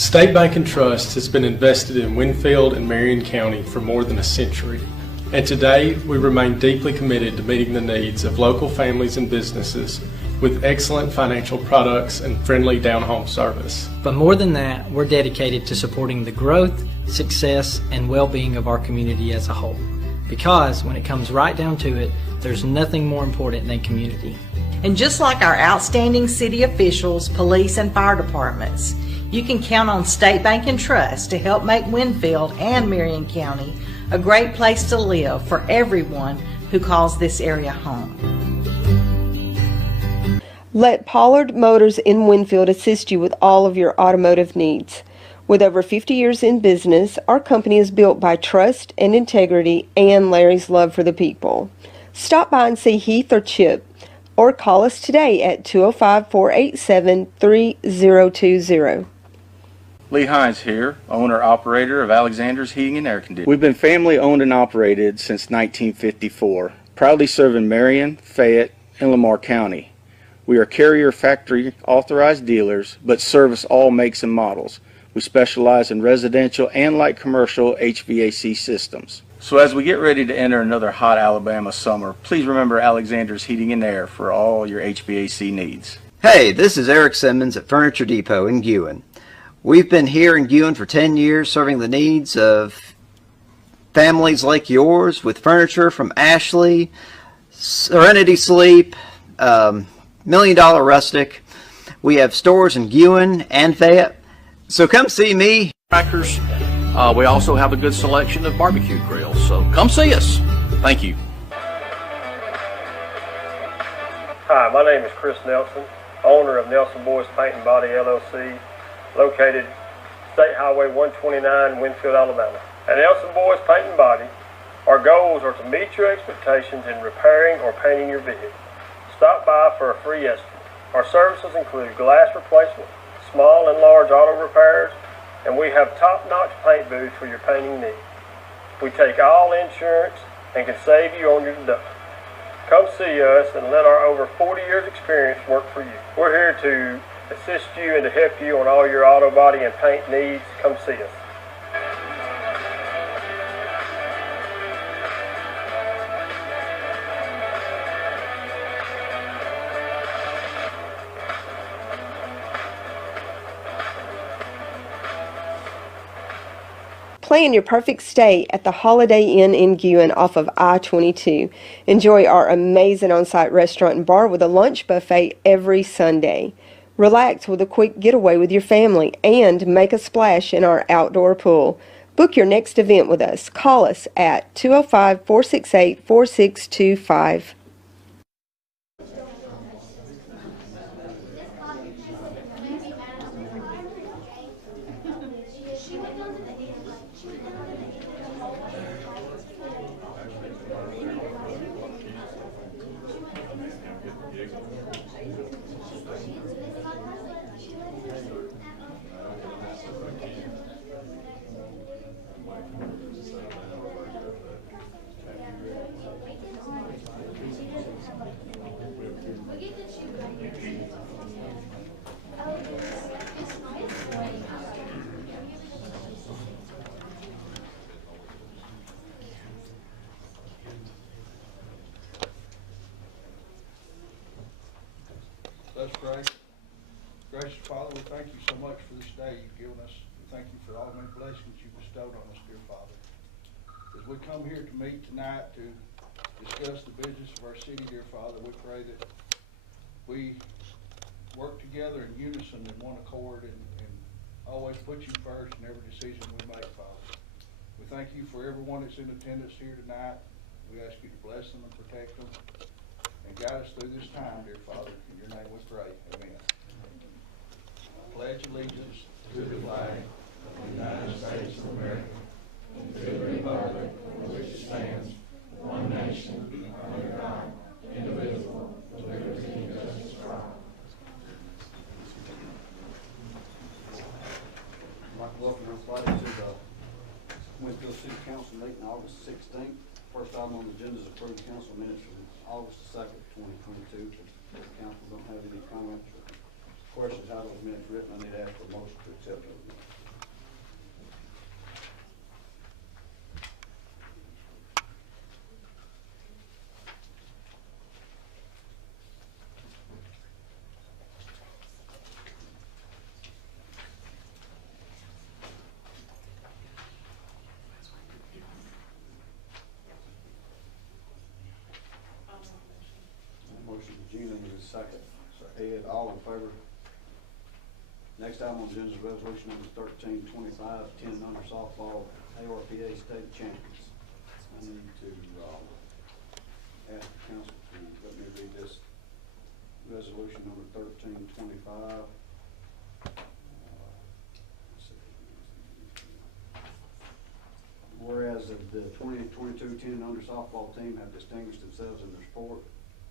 State Bank and Trust has been invested in Winfield and Marion County for more than a century, and today we remain deeply committed to meeting the needs of local families and businesses with excellent financial products and friendly down-home service. But more than that, we're dedicated to supporting the growth, success, and well-being of our community as a whole. Because when it comes right down to it, there's nothing more important than community. And just like our outstanding city officials, police, and fire departments, you can count on State Bank and Trust to help make Winfield and Marion County a great place to live for everyone who calls this area home. Let Pollard Motors in Winfield assist you with all of your automotive needs. With over 50 years in business, our company is built by trust and integrity and Larry's love for the people. Stop by and see Heath or Chip, or call us today at 205-487-3020. Lee Hines here, owner-operator of Alexander's Heating and Air Conditioning. We've been family-owned and operated since 1954, proudly serving Marion, Fayette, and Lamar County. We are carrier factory authorized dealers, but service all makes and models. We specialize in residential and light commercial HVAC systems. So as we get ready to enter another hot Alabama summer, please remember Alexander's Heating and Air for all your HVAC needs. Hey, this is Eric Simmons at Furniture Depot in Guin. We've been here in Guin for 10 years serving the needs of families like yours with furniture from Ashley, Serenity Sleep, Million Dollar Rustic. We have stores in Guin and Fayette. So come see me. Crackers. We also have a good selection of barbecue grills. So come see us. Thank you. Hi, my name is Chris Nelson, owner of Nelson Boys Paint and Body LLC, located State Highway 129, Winfield, Alabama. At Nelson Boys Paint and Body, our goals are to meet your expectations in repairing or painting your vehicle. Stop by for a free estimate. Our services include glass replacement, small and large auto repairs, and we have top-notch paint booths for your painting needs. We take all insurance and can save you on your deductible. Come see us and let our over 40 years experience work for you. We're here to assist you and to help you on all your auto body and paint needs. Come see us. Plan your perfect stay at the Holiday Inn in Guin off of I-22. Enjoy our amazing on-site restaurant and bar with a lunch buffet every Sunday. Relax with a quick getaway with your family and make a splash in our outdoor pool. Book your next event with us. Call us at 205-468-4625. Let's pray. Gracious Father, we thank you so much for this day you've given us. We thank you for all the many blessings you've bestowed on us, dear Father. As we come here to meet tonight to discuss the business of our city, dear Father, we pray that we work together in unison in one accord and always put you first in every decision we make, Father. We thank you for everyone that's in attendance here tonight. We ask you to bless them and protect them and guide us through this time, dear Father. In your name we pray. Amen. I pledge allegiance to the flag of the United States of America and to the republic for which it stands, one nation, under God, indivisible, with liberty and justice for all. I'd like to welcome everybody to the Winfield City Council meeting August 16th. First item on the agenda is approved council minutes from August 2nd, 2022. If the council don't have any comments or questions out of the minutes written, I need to ask for a motion to accept those minutes. second. Ed, all in favor? Next item on the agenda is resolution number 1325, 10 and under softball ARPA state champions. I need to ask the council to let me read this resolution number 1325. Whereas the 2022 10 and under softball team have distinguished themselves in their sport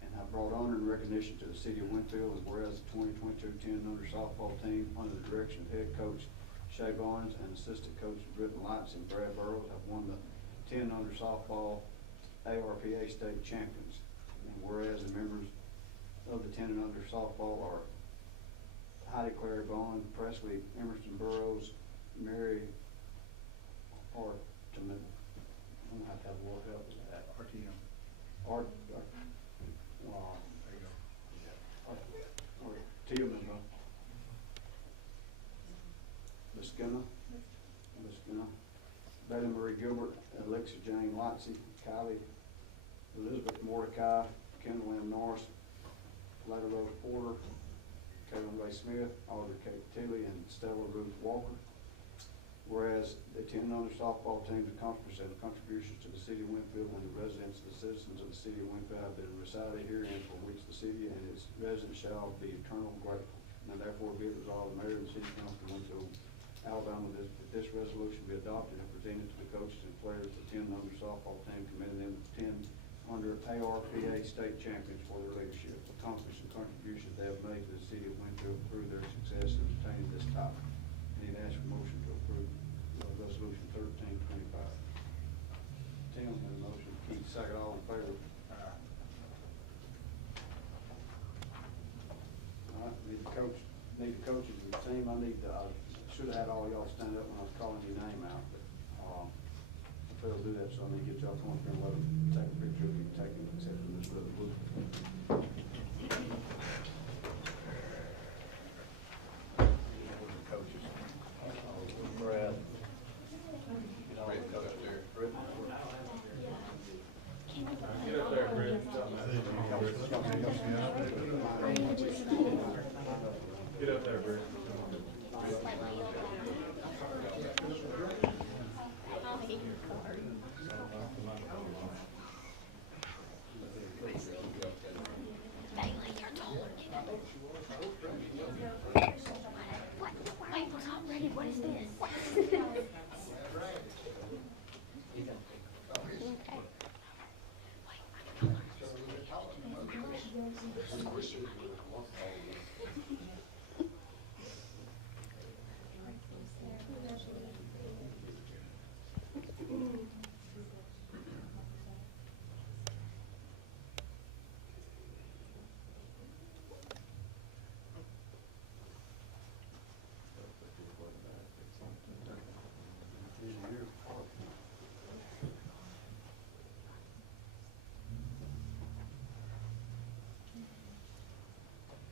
and have brought honor and recognition to the city of Winfield, and whereas the 2022 10 and under softball team, under the direction of head coach Shay Barnes and assistant coach Britton Lights and Brad Burrows, have won the 10 and under softball ARPA state champions. And whereas the members of the 10 and under softball are Heidi Claire Vaughn, Presley Emerson Burrows, Mary Artman. I'm gonna have to have more help with that. RTM. Tillman, Miskina, Betty Marie Gilbert, Alexa Jane Lightsey, Kylie Elizabeth Mordecai, Kendall M. Norris, Leda Rose Porter, Caitlin Ray Smith, Audrey Kate Tilly, and Stella Ruth Walker. Whereas the 10 and under softball teams accomplish their contributions to the city of Winfield and the residents and the citizens of the city of Winfield have been recited herein, for which the city and its residents shall be eternal grateful. Now therefore be it resolved, the mayor and the city council of Winfield, Alabama, that this resolution be adopted and presented to the coaches and players of the 10 and under softball team, commending them to 10 under ARPA state champions for their leadership, accomplishment, and contributions they have made to the city of Winfield through their success in obtaining this title. Need to ask for motion to approve resolution 1325. Tim made a motion, Keith second, all in favor? All right, need the coaches of the team. I should have had all y'all stand up when I was calling your name out, but I failed to do that, so I need to get y'all come up here and let them take a picture of you taking accepting this resolution. Coaches. Brad. Get all the coaches there. Britt. Get up there, Britt. Get up there, Britt. Bailey, you're taller. What? Wait, was I ready? What is this? Okay.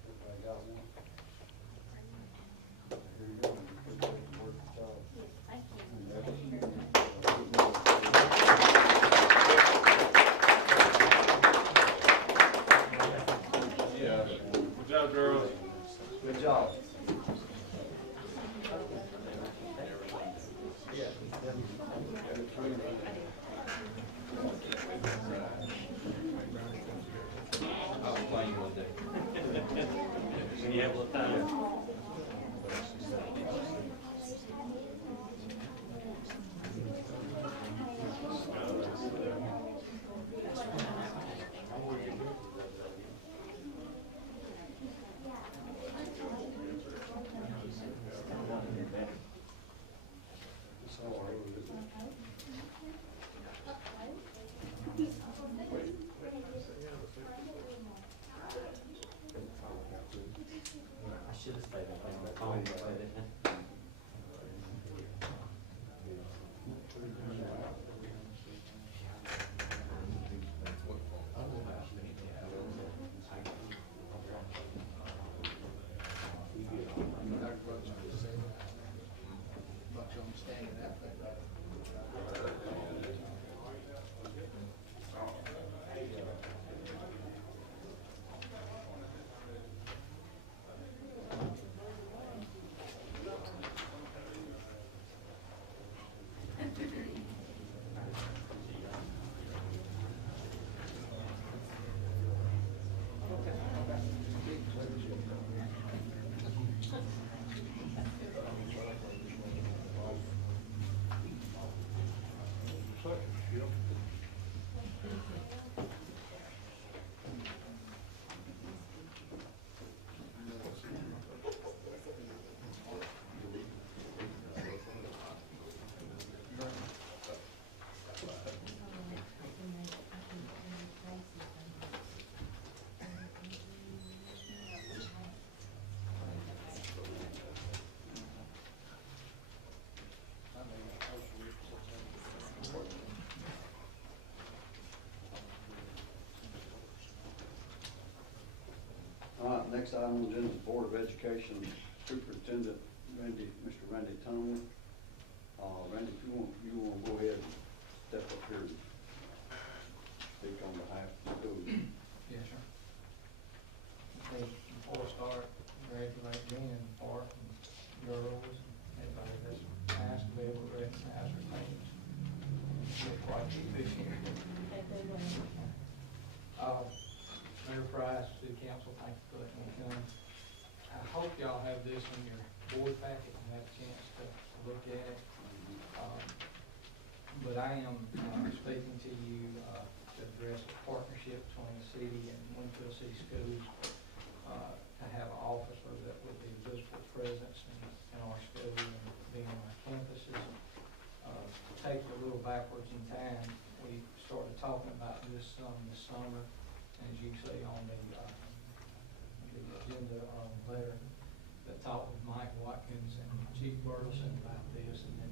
Everybody got one? Here you go. Thank you. Yeah. Good job, girls. Good job. I was playing one day. When you have a little time. It's all right, isn't it? I should have stayed. Next item on the agenda is Board of Education Superintendent Mr. Randy Tumlin. Randy, if you want to go ahead and step up here and speak on behalf of the school. Yes, sir. Okay, before I start, congratulate Jen and Bart and girls and everybody that's nice to be able to recognize their names. Look quite cute this year. Mayor Price, City Council, thank you for letting me come. I hope y'all have this in your board packet and have a chance to look at it. But I am speaking to you to address a partnership between the city and Winfield City Schools to have an officer that would be a visible presence in our school and be on our campuses. Take it a little backwards in time. We started talking about this summer, as you see on the agenda letter that talked with Mike Watkins and Chief Burleson about this, and then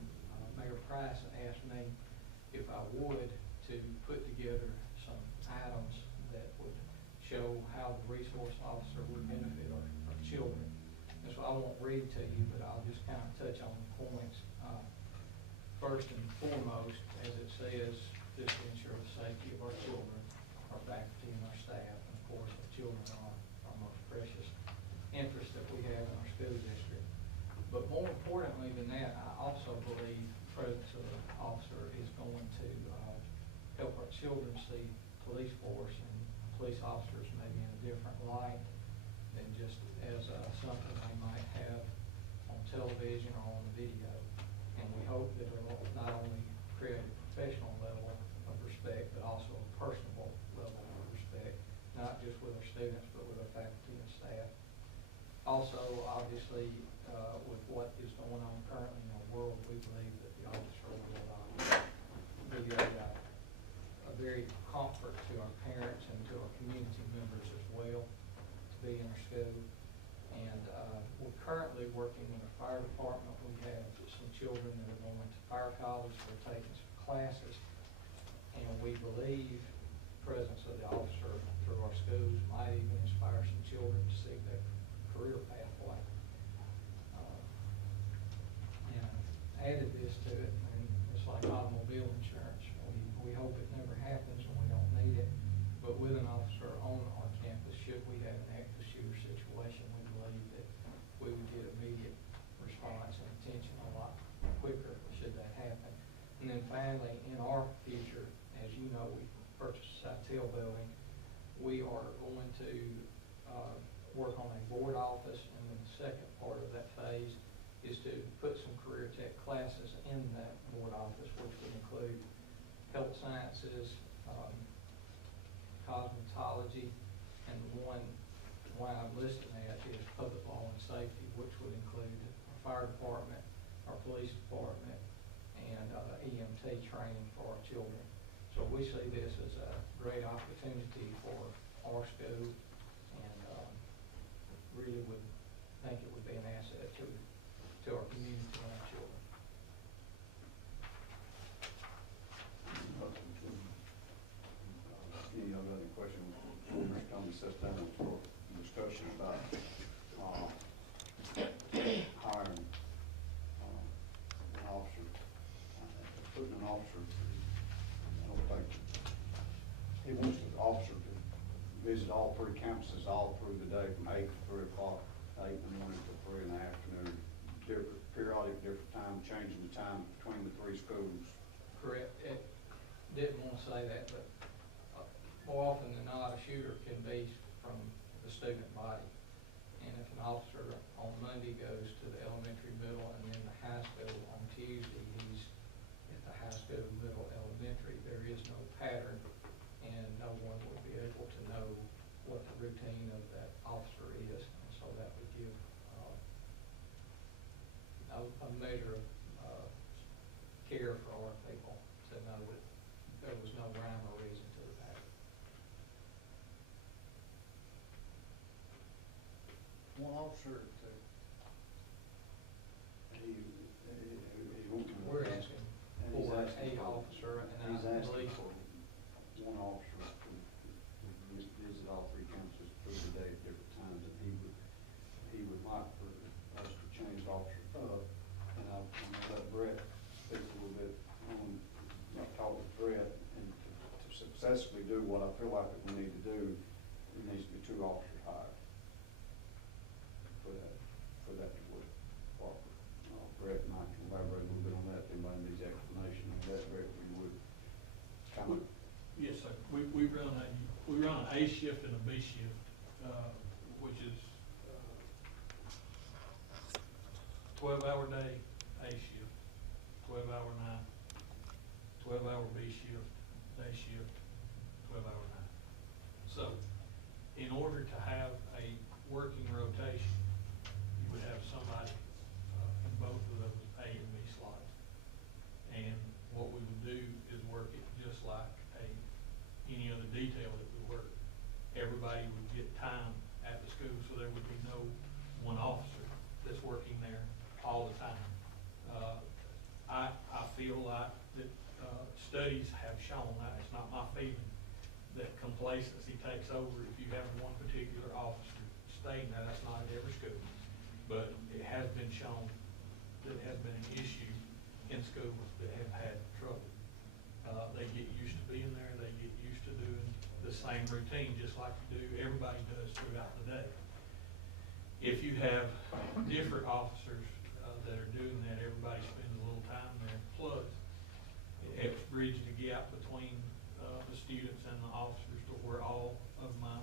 Mayor Price asked me if I would to put together some items that would show how the resource officer would benefit our children. And so I won't read to you, but I'll just kind of touch on the points. First and foremost, as it says, this to ensure the safety of our children, our faculty, and our staff. And of course, our children are our most precious interest that we have in our school district. But more importantly than that, I also believe the presence of the officer is going to help our children see police force and police officers maybe in a different light than just as something they might have on television or on the video. And we hope that it will not only create a professional level of respect, but also a personal level of respect, not just with our students, but with our faculty and staff. Also, obviously, with what is going on currently in our world, we believe that the officer will be a very comfort to our parents and to our community members as well to be in our school. And we're currently working with our fire department. We have some children that are going to fire college. They're taking some classes. And we believe the presence of the officer through our schools might even inspire some children to seek their career pathway. And added this to it, and it's like automobile insurance. We hope it never happens and we don't need it. But with an officer on our campus, should we have an active shooter situation, we believe that we would get immediate response and attention a lot quicker should that happen. And then finally, in our future, as you know, we purchased a Sitel building. We are going to work on a board office, and then the second part of that phase is to put some career tech classes in that board office, which would include health sciences, cosmetology, and the one I'm listing at is public law and safety, which would include our fire department, our police department, and EMT training for our children. So we see this as a great opportunity for our school, and really would think it would be an asset to our community and our children. Any other questions before Mr. Tony sits down for discussion about hiring an officer, putting an officer, I don't think, he wants the officer to visit all three campuses all through the day from 8 to 3 o'clock, 8 in the morning to 3 in the afternoon, periodic different time, changing the time between the three schools. Correct. It didn't want to say that, but more often than not, a shooter can be from the student body. And if an officer on Monday goes to the elementary, middle, and then the high school on Tuesday, he's at the high school, middle, elementary, there is no pattern, and no one would be able to know what the routine of that officer is. And so that would give a measure of care for our people to know that there was no rhyme or reason to the pattern. One officer to. We're asking for a officer, and he's I asking believe for one officer to visit all three campuses through the day at different times, and he 2 officers hired for that work department. Brett and I can elaborate a little bit on that, if anybody needs explanation on that, Brett, we would kind of. Yes, sir. We run an A shift and a B shift, which is 12-hour day A shift, 12-hour night, 12-hour B shift, day shift, 12-hour night. So, in order to have a working rotation, you would have somebody in both of those A and B slots. And what we would do is work it just like any other detail that we work. Everybody would get time at the school, so there would be no one officer that's working there all the time. I feel like that studies have shown, it's not my feeling, that complacency takes over if you have one particular officer staying there. That's not at every school, but it has been shown that it has been an issue in schools that have had trouble. They get used to being there, they get used to doing the same routine just like everybody does throughout the day. If you have different officers that are doing that, everybody spends a little time there. Plus, it helps bridge the gap between the students and the officers to where all of my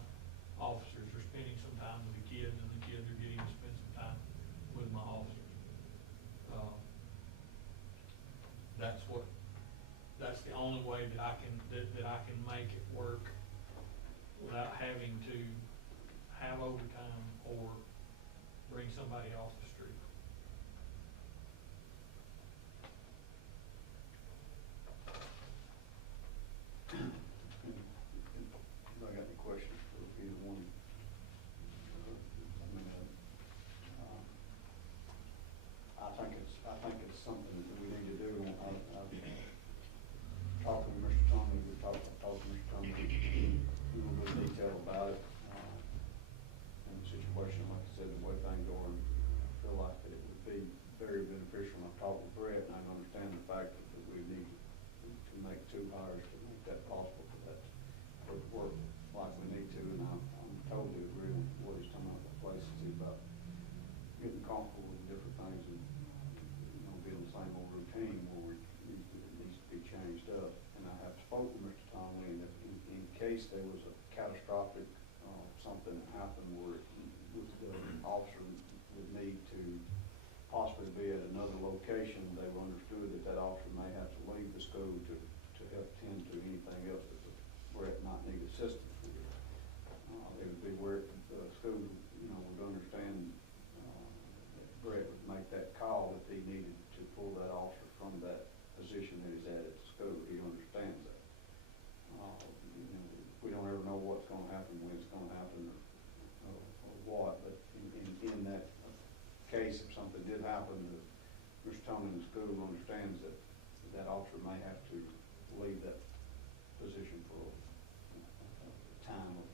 officers are spending some time with the kids and the kids are getting to spend some time with my officers. That's the only way that I can make it work without having to have overtime or bring somebody off the street. Anybody got any questions for either one? I think it's something that we need to do. I've talked with Mr. Tommy, I've talked to Mr. Tommy in a little bit of detail about it. And the situation, like I said, the way things are, I feel like that it would be very beneficial. And I've talked with Brett, and I understand the fact that we need to make 2 hires to make that possible for that to work like we need to. And I'm totally agree with what he's talking about, the places about getting comfortable with different things and being the same old routine where it needs to be changed up. And I have spoken with Mr. Tomley, and if in case there was a catastrophic something that happened where the officer would need to possibly be at another location, they were understood that officer may have to leave the school to help tend to anything else that Brett might need assistance with. It would be where the school, would understand that Brett would make that call if he needed to pull that officer from that position that he's at the school. He understands that. We don't ever know what's going to happen, when it's going to happen, or what, but in that case, if something did happen, Mr. Tony in the school understands that that officer may have to leave that position for a time of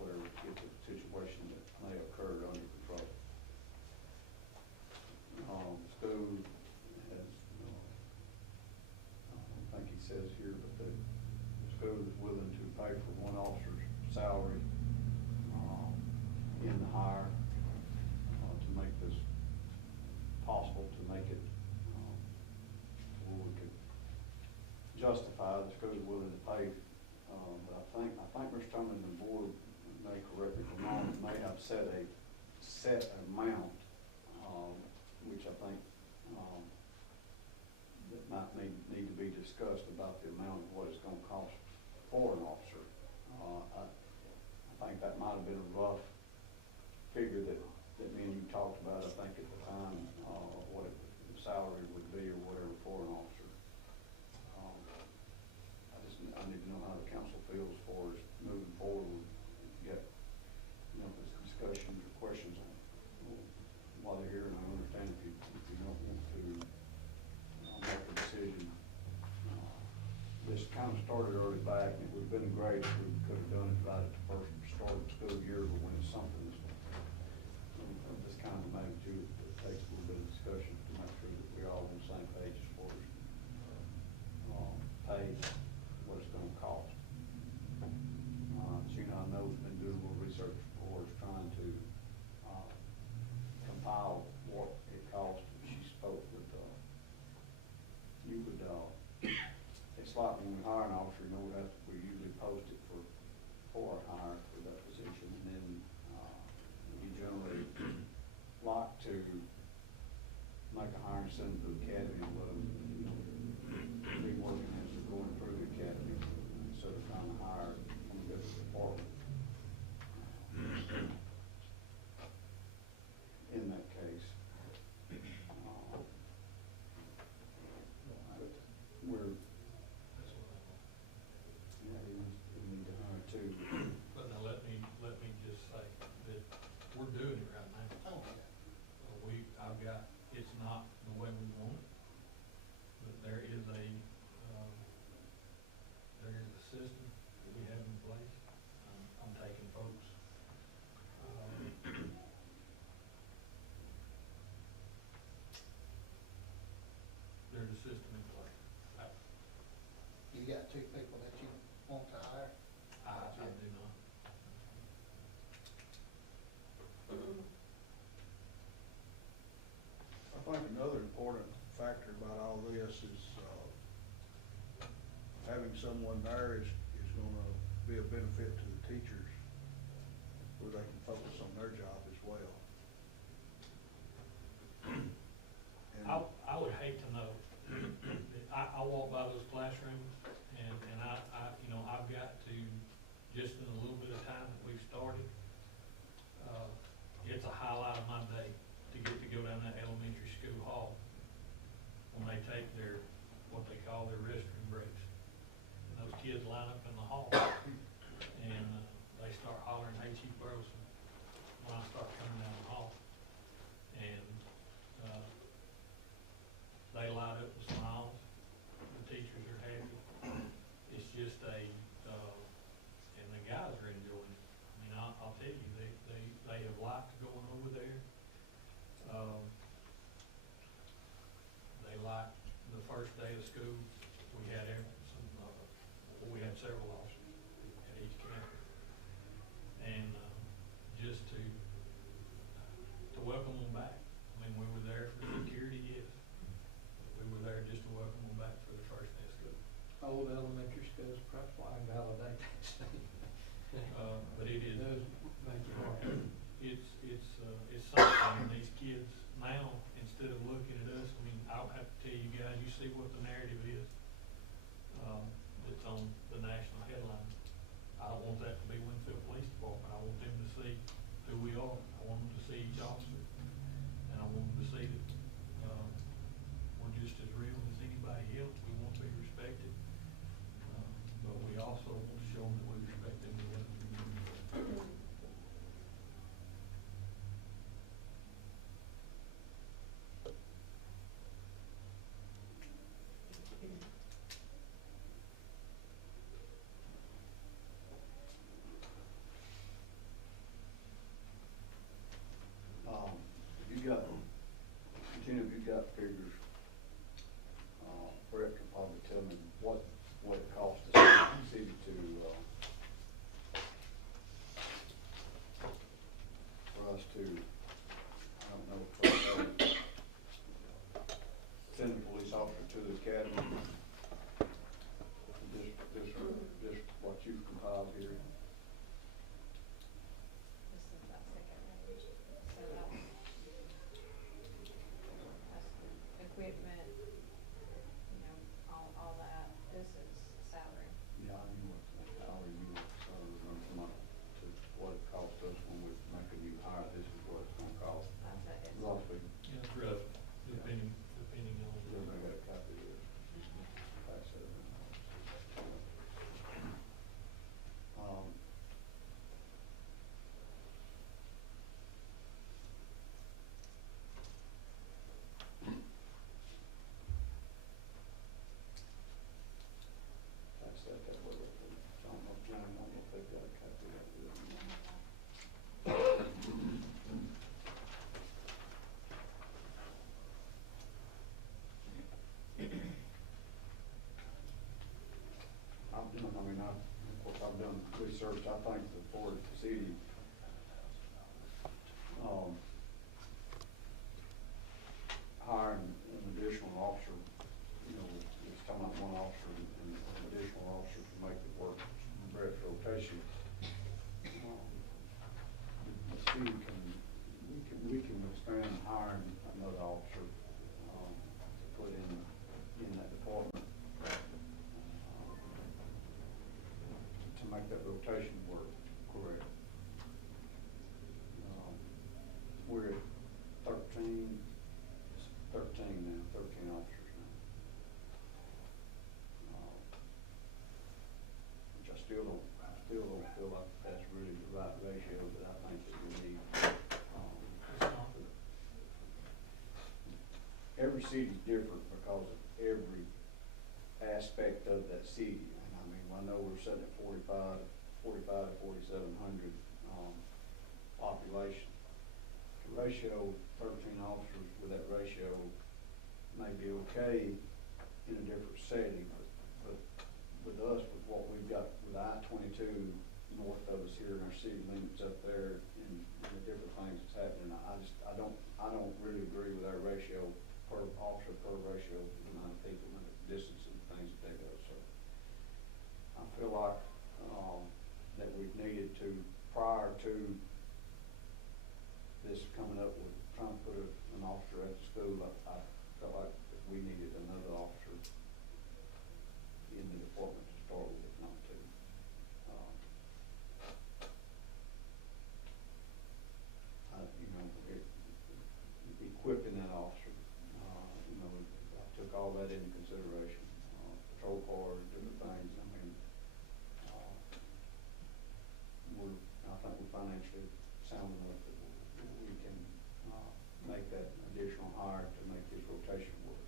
whatever gets a situation that may occur under control. The school has, I don't think he says here, but the school is willing to pay for one officer's salary in the hire to make this possible, to make it where we could justify the school willing to pay. But I think Mr. Tillman and the board may correct me if I'm wrong, may have set amount, which I think that might need to be discussed about the amount of what it's going to cost for an officer. I think that might have been a rough figure that me and you talked about, I think, at the time, what the salary would be or whatever for an officer. I need to know how the council feels as far as moving forward. Get discussions or questions on while they're here, and I understand if you don't want to make a decision. This kind of started early back, and it would have been great if we could have done it right at the first start of the school year, but when it's something that's parents send them to the academy and let them be working as they're going through the academy instead of trying to hire from a different department. In that case, we're, yeah, we need to hire two. But now let me just say that we're doing it right now. I've got, it's not the way we want it, but there is a system that we have in place. I'm taking folks. There's a system in place. You got two people that you want to hire? I do not. I think another important factor about all this is, having someone there is gonna be a benefit to the teachers, where they can focus on their job as well. And I would hate to know. I walk by those classrooms and I've got to, just in a little bit of time that we've started, it's a highlight of my day to get to go down that elementary school hall when they take their, what they call their restroom breaks. And those kids line up in the hall and they start hollering, "Hey, Chief Burleson," when I start coming down the hall. And they light up with smiles. The teachers are happy. It's just and the guys are enjoying it. I mean, I'll tell you, they have liked going over there. They liked the first day of school. We had several officers at each camp, and just to welcome them back. I mean, we were there for security, yes. We were there just to welcome them back for the first day of school. Old elementary schools probably why I validate that statement. But it is. It does make it hard. It's something. And these kids now, instead of looking at us, I mean, I'll have to tell you guys, you see what the narrative is that's on the national headlines. I don't want that to be Winfield Police Department. I want them to see who we are. I want them to see each officer, and I want them to see that we're just as real as anybody else. We want to be respected, but we also want to show them that we respect them together. Gina, have you got figures, Brett could probably tell me what it costs the city to, for us to, I don't know, send a police officer to the academy. Just what you've compiled here. Equipment, all that. This is salary. Yeah, I knew what salary you were, so we're going to come up to what it cost us when we make a new hire. This is what it's going to cost. Roughly. Yeah, it's rough, depending on. Everybody got a copy of this. Pass it around. Pass that way. I don't know if they've got a copy of it. I've done research. I think for the city, hiring an additional officer, it's talking about one officer and an additional officer to make it work, Brett's rotation. The city we can withstand hiring another officer. city's different because of every aspect of that city. And I mean, I know we're sitting at 45 to 4,700 population. The ratio, 13 officers with that ratio may be okay in a different setting, but with us, with what we've got with I-22 north of us here in our city limits up there, and the different things that's happening, I don't really agree with our ratio per officer per ratio to the amount of people and the distance and things that they go. So I feel like that we've needed to, prior to this coming up with trying to put an officer at the school, I felt like that we needed another officer in the department to start with, if not two. Equipping that officer, I took all that into consideration. Patrol cars, different things. I mean, I think we're financially sound enough that we can make that additional hire to make this rotation work.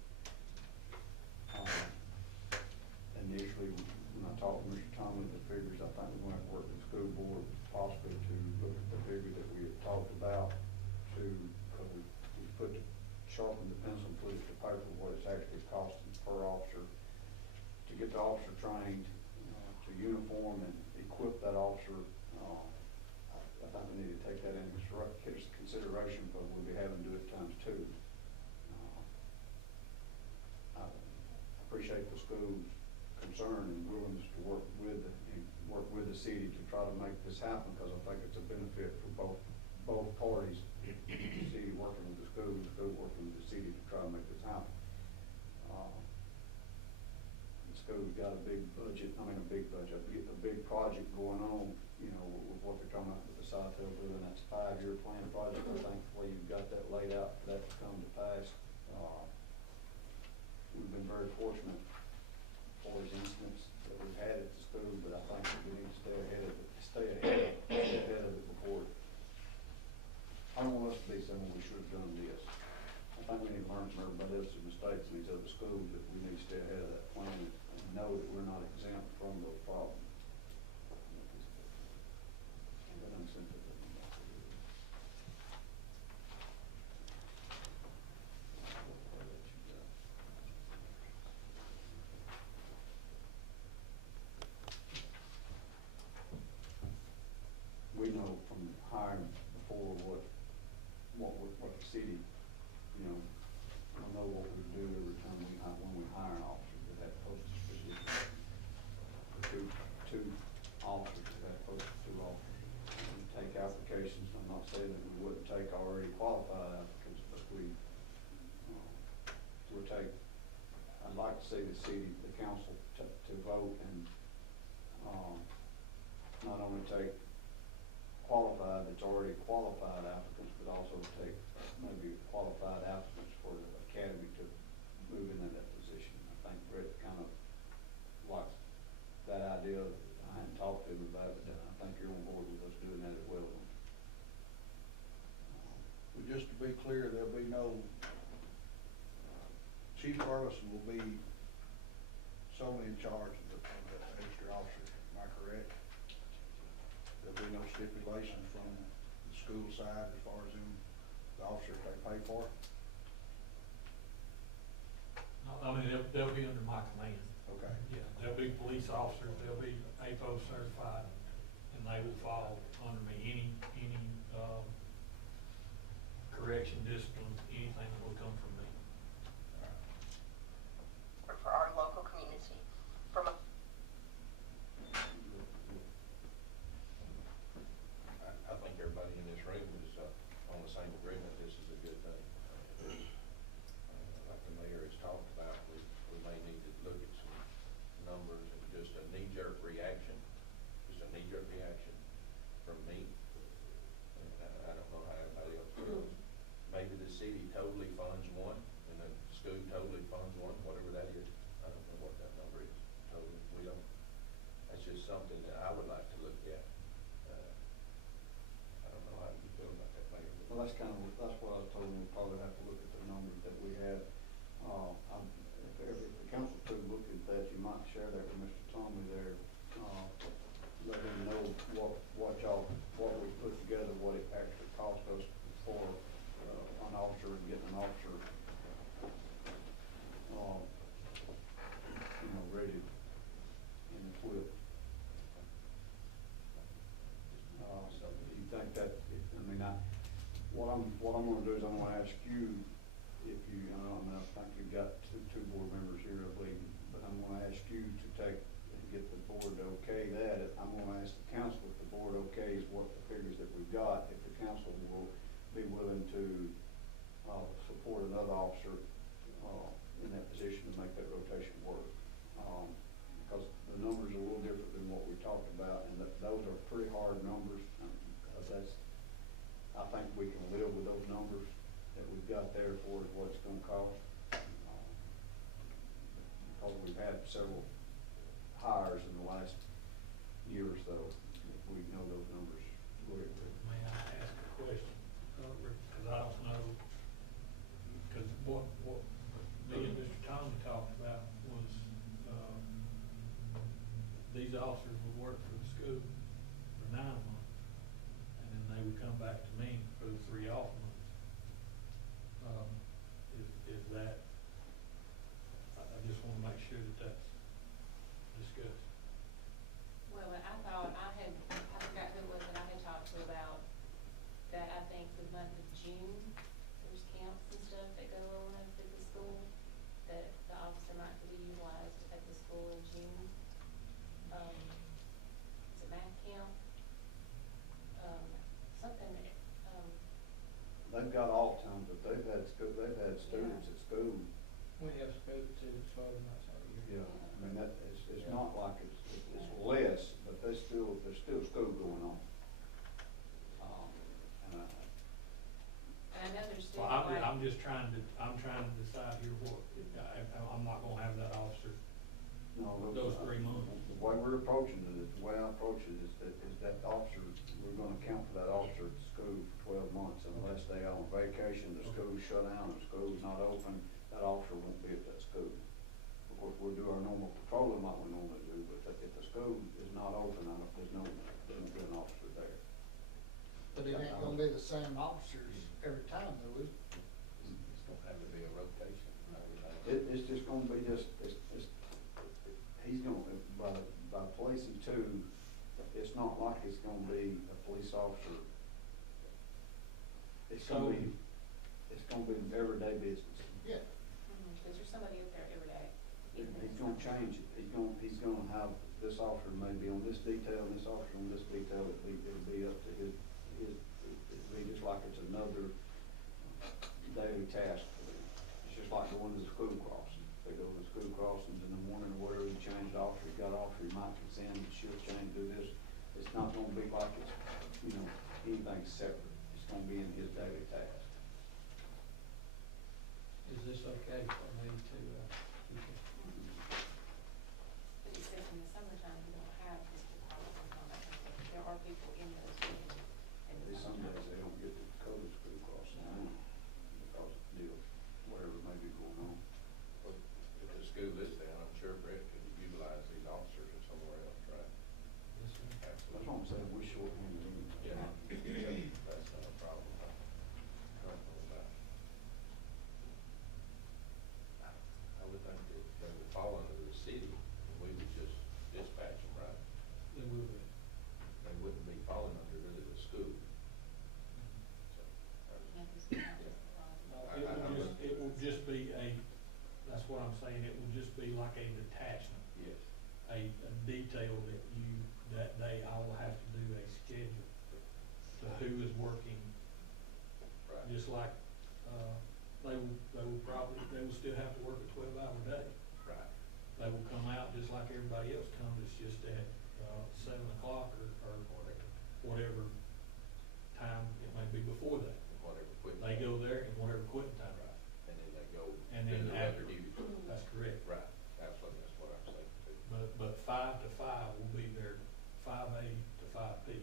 Initially, when I talked to Mr. Tomlin, the figures, I think we're going to work with the school board possibly to look at the figure that we had talked about to, because we put the, sharpen the pencil and put it to paper what it's actually costing per officer to get the officer trained, to uniform and equip that officer. I think we need to take that into consideration, but we'll be having to do it times two. I appreciate the school's concern and willingness to work with the city to try to make this happen, because I think it's a benefit for both parties. The city working with the school working with the city to try to make this happen. The school's got a big budget, a big project going on, with what they're talking about with the Sitel building. That's a 5-year plan project. I think the way you've got that laid out for that to come to pass. We've been very fortunate for these incidents that we've had at the school, but I think that we need to stay ahead of it before. I don't want us to be saying we should have done this. I think we need to learn from everybody else's mistakes in these other schools, that we need to stay ahead of that plan and know that we're not exempt from those problems. We know from hiring before what the city, we know what we do every time when we hire an officer with that posted position. Two officers with that posted, two officers. We take applications. I'm not saying that we wouldn't take already qualified applicants, but I'd like to see the council to vote and not only take qualified, that's already qualified applicants, but also take maybe qualified applicants for the academy to move into that position. I think Brett kind of likes that idea. I hadn't talked to him about it, but I think you're on board with us doing that as well. But just to be clear, there'll be no, Chief Carlson will be solely in charge of the extra officers. Am I correct? There'll be no stipulation from the school side as far as the officers they pay for? I mean, they'll be under my command. Okay. Yeah, they'll be police officers, they'll be APO certified, and they will fall under me. Any correction, discipline, anything that will come from me. For our local community. I think everybody in this room is on the same agreement. This is a good thing. Like the mayor has talked about, we may need to look at some numbers and just a knee-jerk reaction from me what I'm gonna do is I'm gonna ask you if you, I think you've got two board members here, I believe, but I'm gonna ask you to take and get the board to okay that. I'm gonna ask the council if the board okays what the figures that we've got, if the council will be willing to, support another officer, in that position to make that rotation work. Because the numbers are a little different than what we talked about, and those are pretty hard numbers. I think we can live with those numbers that we've got there for what it's gonna cost. Because we've had several hires in the last year or so, we know those numbers very well. May I ask a question? Because I don't know, because what me and Mr. Tommy talked about was, these officers would work for the school for 9 months, and then they would come back to me for the 3 off months. Is that, I just want to make sure that that's discussed. Well, I thought I forgot who it was that I had talked to about that. I think the month of June, there's camps and stuff that go on up at the school that the officer might be utilized at the school in June. Is it math camp? Something, They've got off time, but they've had students at school. We have students 12 months out of the year. Yeah, I mean, it's not like it's less, but there's still school going on. and I know there's still. Well, I'm just trying to decide here what, I'm not gonna have that officer those 3 months. The way we're approaching it, the way I approach it is that officer, we're gonna count for that officer at school for 12 months unless they are on vacation, the school's shut down, the school's not open, that officer won't be at that school. Of course, we'll do our normal patrolling like we normally do, but if the school is not open, there won't be an officer there. But it ain't gonna be the same officers every time, though, is it? It's gonna have to be a rotation. It's just gonna be he's gonna, by placing 2, it's not like it's gonna be a police officer. It's gonna be everyday business. Yeah. Because there's somebody up there every day. He's gonna change it. He's gonna have this officer maybe on this detail, and this officer on this detail. It'll be up to his, it'll be just like it's another daily task for them. It's just like going to the school crossing. They go to the school crossings in the morning or whatever, he changed the officer, he got officer, he might consent, she'll change, do this. It's not gonna be like it's, anything separate. It's gonna be in his daily task. Is this okay for me to, keep it? But it says in the summertime, you don't have this department on that. There are people in those meetings. Some days they don't get to go to the school crossing because of deal, whatever may be going on. If the school is down, I'm sure Brett could utilize these officers in somewhere else, right? Yes, sir. That's what I'm saying, we shorthanded him. Yeah, that's not a problem. I would think that they would fall under the city, and we would just dispatch them, right? They will be. They wouldn't be falling under really the school. It will just be that's what I'm saying, it will just be like a detachment. Yes. A detail that day I will have to do a schedule to who is working. Right. Just like, they will still have to work a 12-hour day. Right. They will come out just like everybody else comes, it's just at, 7 o'clock or whatever time it may be before that. Whatever quitting. They go there and whatever quitting time. Right. And then they go. And then do their after, other duties. that's correct. Right, absolutely, that's what I'm saying too. But 5 to 5 will be their, 5 A to 5 P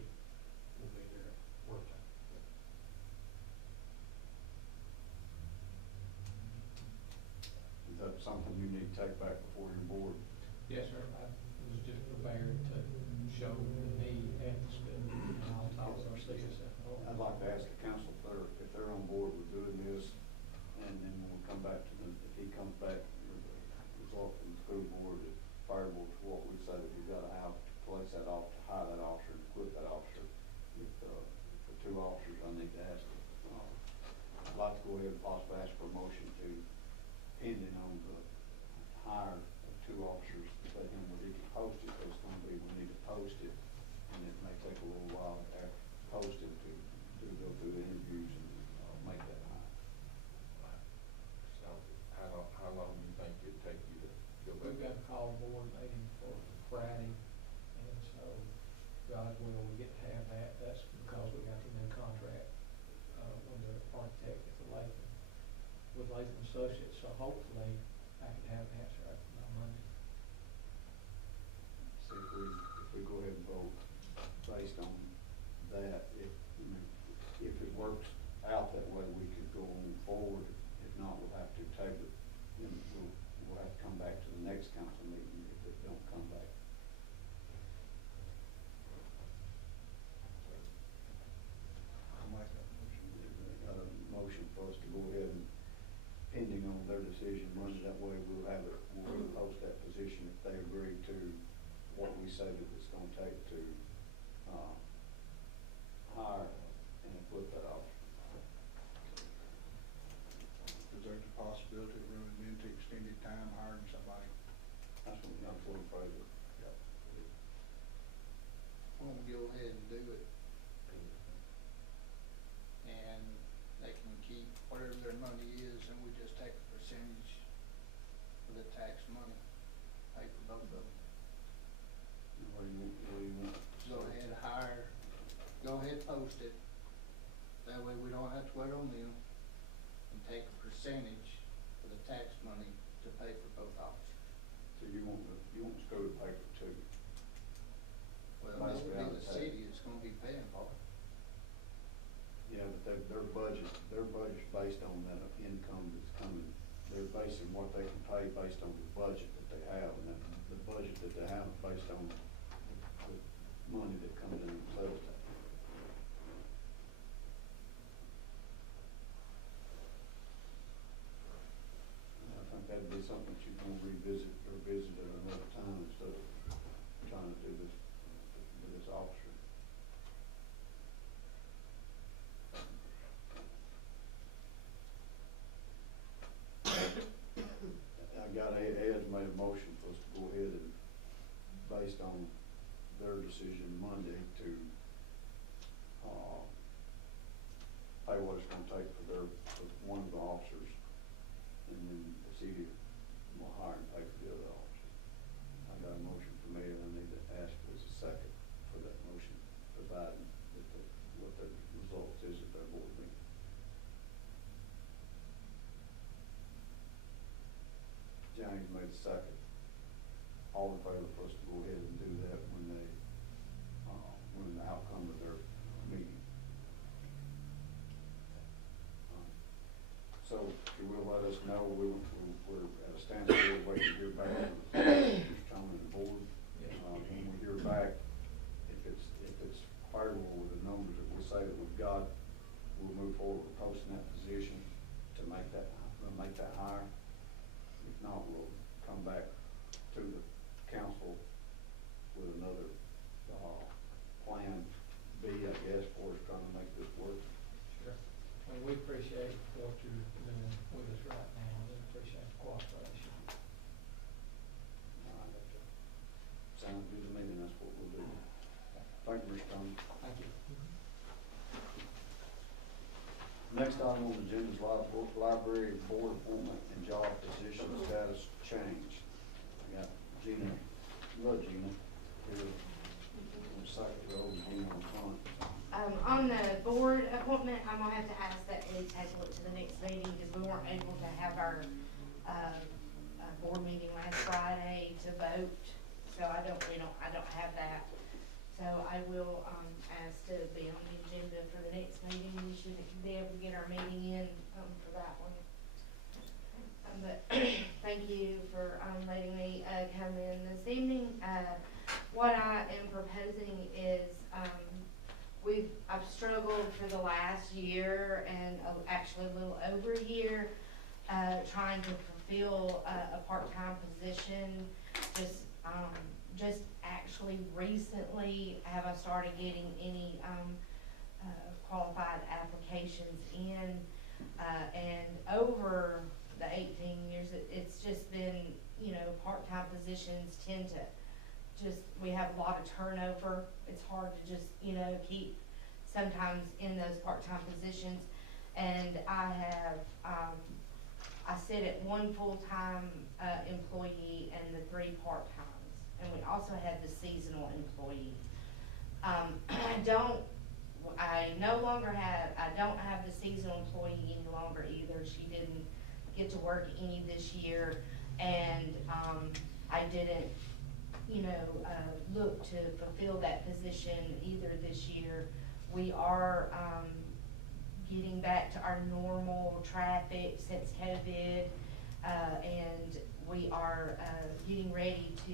will be their work time. Is that something you need to take back before your board? Yes, sir. I was just prepared to show the need at the school, and I'll talk with our CSFO. I'd like to ask the council if they're on board with doing this, and then when we come back to if he comes back, result from the school board, it's favorable to what we say that we've got to have to place that officer, to hire that officer, and quit that officer. If, for 2 officers, I need to ask go ahead and possibly ask for a motion to, pending on the hire of 2 officers, let him, we can post it, but it's gonna be, we need to post it, and it may take a little while after posted to go through the interviews and make that hire. So, how long do you think it'd take you to go back? We've got a call board meeting for Friday, and so God's will, we get to have that. That's because we got the new contract, when the architect at the Latham, with Latham Associates, so hopefully I could have an answer by Monday. So if we go ahead and vote based on that, if it works out that way, we could go on forward. If not, we'll have to table it, and we'll have to come back to the next council meeting if it don't come back. Got a motion for us to go ahead and, pending on their decision Monday, that way we'll post that position if they agree to what we say that it's gonna take to hire and put that off. Is there a possibility of running into extended time hiring somebody? That's what I'm afraid of. Yep. Why don't we go ahead and do it? And they can keep whatever their money is, and we just take a percentage of the tax money, pay for both of them. What do you want? Go ahead and hire, go ahead and post it. That way we don't have to wait on them, and take a percentage of the tax money to pay for both officers. So you want the school to pay for 2? Well, that would be the city that's gonna be paying for it. Yeah, but their budget's based on that income that's coming. They're basing what they can pay based on the budget that they have, and the budget that they have is based on the money that comes in the sales tax. I think that'd be something that you'd want to revisit at another time instead of trying to do this with this officer. Ed's made a motion for us to go ahead and, based on their decision Monday, to pay what it's gonna take for one of the officers, and then the city will hire and pay for the other officer. I got a motion from Ed, and I need to ask for a second for that motion, providing that what the results is at their board meeting. James made a second. All in favor for us to go ahead and do that when the outcome of their meeting. So you will let us know, we're at a standstill waiting to hear back from Mr. Tony and the board. When we hear back, if it's favorable with the numbers that we say that we've got, we'll move forward with posting that position to make that hire. If not, we'll come back to the council with another plan B, I guess, for us trying to make this work. Sure. And we appreciate what you're doing with us right now. We appreciate the cooperation. Sounds good to me, and that's what we'll do. Thank you, Mr. Tony. Thank you. Next item on the agenda is library board appointment and job position status change. I got Gina, Gina, here on the second row, and Gina on front. On the board appointment, I'm gonna have to ask that we table it to the next meeting because we weren't able to have our board meeting last Friday to vote. So I don't have that. So I will ask to be on the agenda for the next meeting. We should be able to get our meeting in for that one. But thank you for letting me come in this evening. What I am proposing is I've struggled for the last year and actually a little over a year trying to fulfill a part-time position. Just actually recently have I started getting any qualified applications in. And over the 18 years, it's just been, you know, part-time positions tend to just, we have a lot of turnover. It's hard to just, you know, keep sometimes in those part-time positions. And I have, I sit at one full-time employee and the 3 part-times. And we also have the seasonal employee. I don't have the seasonal employee any longer either. She didn't get to work any this year, and I didn't, you know, look to fulfill that position either this year. We are getting back to our normal traffic since COVID, and we are getting ready to,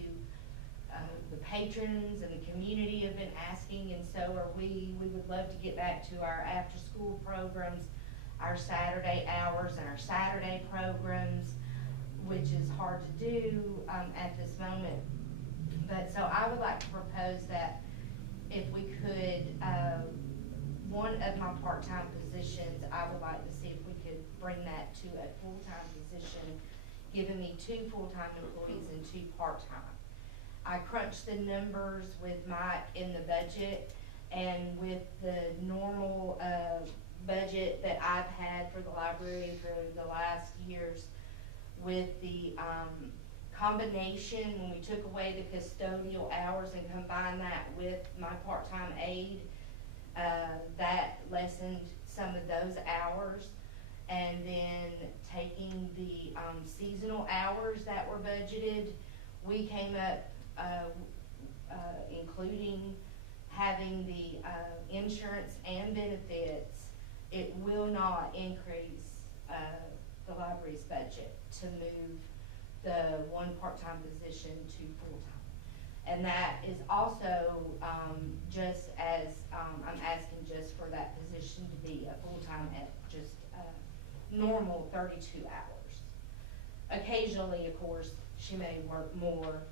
the patrons and the community have been asking, and so are we. We would love to get back to our after-school programs, our Saturday hours and our Saturday programs, which is hard to do at this moment. But so I would like to propose that if we could, one of my part-time positions, I would like to see if we could bring that to a full-time position, giving me 2 full-time employees and 2 part-time. I crunched the numbers with Mike in the budget, and with the normal budget that I've had for the library for the last years, with the combination, when we took away the custodial hours and combined that with my part-time aide, that lessened some of those hours. And then taking the seasonal hours that were budgeted, we came up, including having the insurance and benefits, it will not increase the library's budget to move the 1 part-time position to full-time. And that is also just as, I'm asking just for that position to be a full-time at just normal 32 hours. Occasionally, of course, she may work more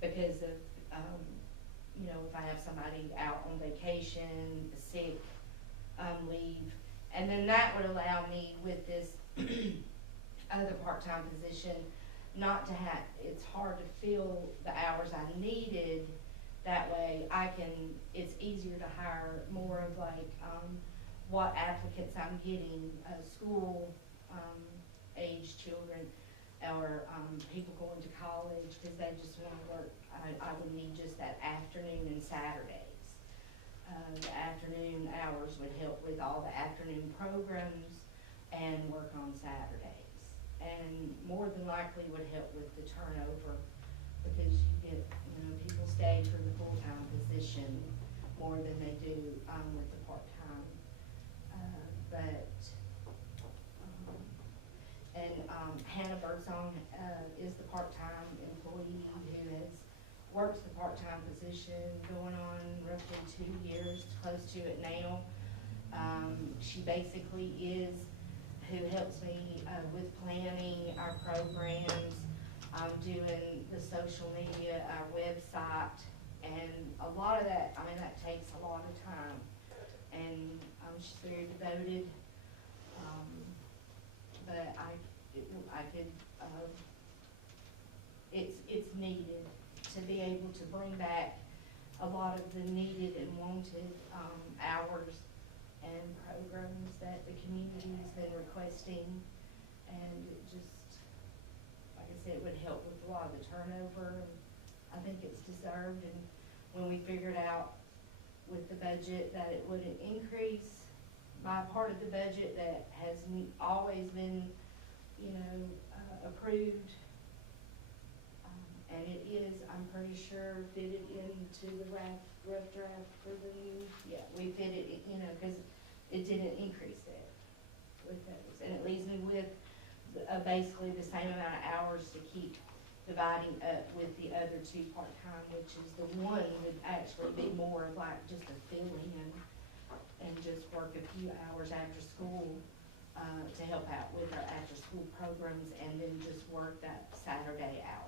because of, you know, if I have somebody out on vacation, sick, leave. And then that would allow me with this other part-time position not to have, it's hard to fill the hours I needed. That way I can, it's easier to hire more of like what applicants I'm getting, school age children, or people going to college because they just want to work. I would need just that afternoon and Saturdays. The afternoon hours would help with all the afternoon programs and work on Saturdays. And more than likely would help with the turnover because you get, you know, people stay for the full-time position more than they do with the part-time. Hannah Birdsong is the part-time employee who has worked the part-time position going on roughly 2 years, close to it now. She basically is who helps me with planning our programs, doing the social media, our website, and a lot of that, I mean, that takes a lot of time. And she's very devoted, but it's needed to be able to bring back a lot of the needed and wanted hours and programs that the community has been requesting. And it just, like I said, it would help with a lot of the turnover. I think it's deserved, and when we figured out with the budget that it wouldn't increase my part of the budget that has always been, you know, approved, and it is, I'm pretty sure, fitted into the rough draft for the new, yeah, we fitted it, you know, because it didn't increase it with those, and it leaves me with basically the same amount of hours to keep dividing up with the other 2 part-time, which is the one would actually be more like just a fill-in and just work a few hours after school to help out with our after-school programs, and then just work that Saturday hours.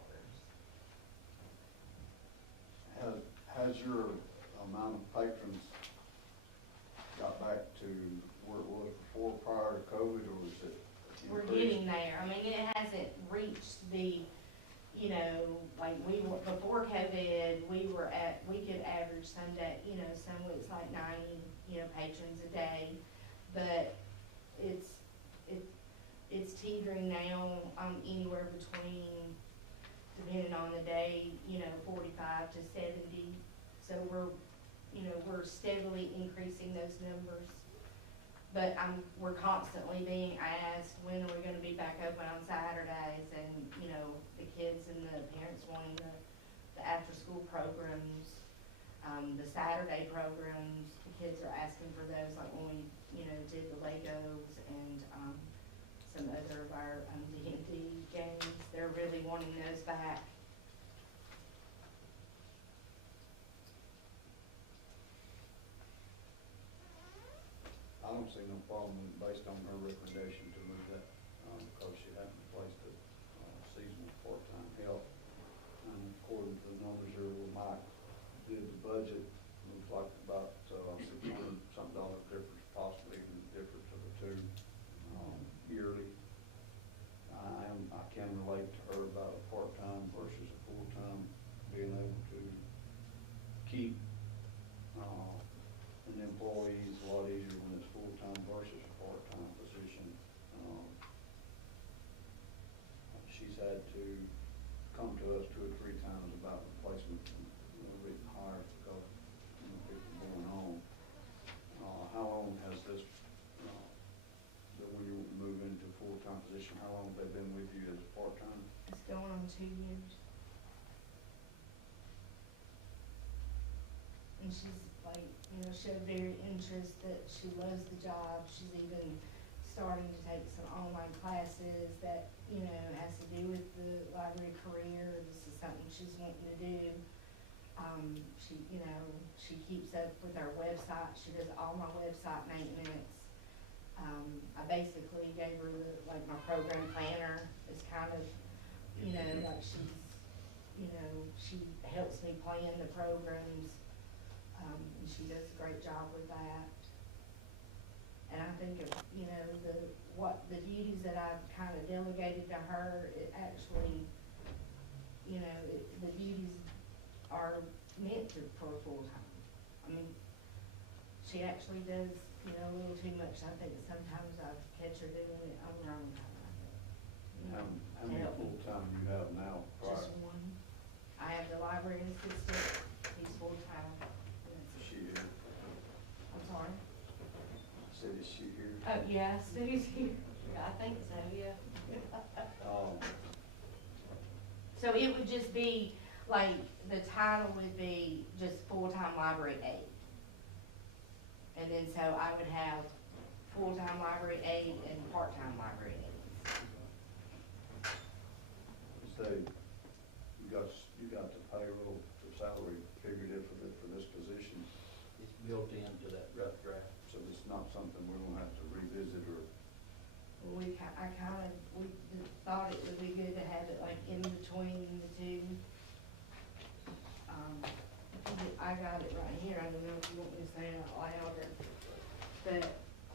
Has your amount of patrons got back to where it was before, prior to COVID, or is it hasn't reached the, you know, like we were, before COVID, we could average Sunday, you know, some weeks like 90, you know, patrons a day. But it's teetering now, anywhere between, depending on the day, you know, 45 to 70. So we're steadily increasing those numbers. But we're constantly being asked, when are we gonna be back open on Saturdays? And, you know, the kids and the parents wanting the after-school programs, the Saturday programs. The kids are asking for those, like when we, you know, did the Legos and, some other of our, D&D games. They're really wanting those back. I don't see no problem based on her recommendation to move that, because she hadn't replaced the seasonal part-time help. And according to the numbers here, where Mike did the budget, looks like about $600 something difference, possibly even the difference of the two yearly. I can relate to her about a part-time versus a full-time, being able to keep an employee is a lot easier when it's full-time versus a part-time position. She's had to come to us 2 or 3 times about replacement and, you know, written hires because, you know, people going on. How long has this, that when you move into a full-time position, how long have they been with you as a part-time? It's going on 2 years. And she's like, you know, showed very interest that she loves the job. She's even starting to take some online classes that, you know, has to do with the library career. This is something she's wanting to do. She, you know, she keeps up with our website. She does all my website maintenance. I basically gave her like my program planner. It's kind of, you know, like she's, you know, she helps me plan the programs. And she does a great job with that. And I think of, you know, the duties that I've kind of delegated to her, it actually, you know, the duties are meant for full-time. I mean, she actually does, you know, a little too much. I think sometimes I catch her doing it on her own time. How many full-time do you have now? Just one. I have the library assistant. He's full-time. Is she here? I'm sorry? I said, is she here? Oh, yeah, Sue's here. I think so, yeah. So it would just be, like, the title would be just full-time library aide. And then so I would have full-time library aide and part-time library aide. So you got the payroll, the salary figured in for this position. It's built into that rough draft. So it's not something we're gonna have to revisit or. Well, we thought it would be good to have it like in between the two. I got it right here. I don't know if you want me to say it out loud or, but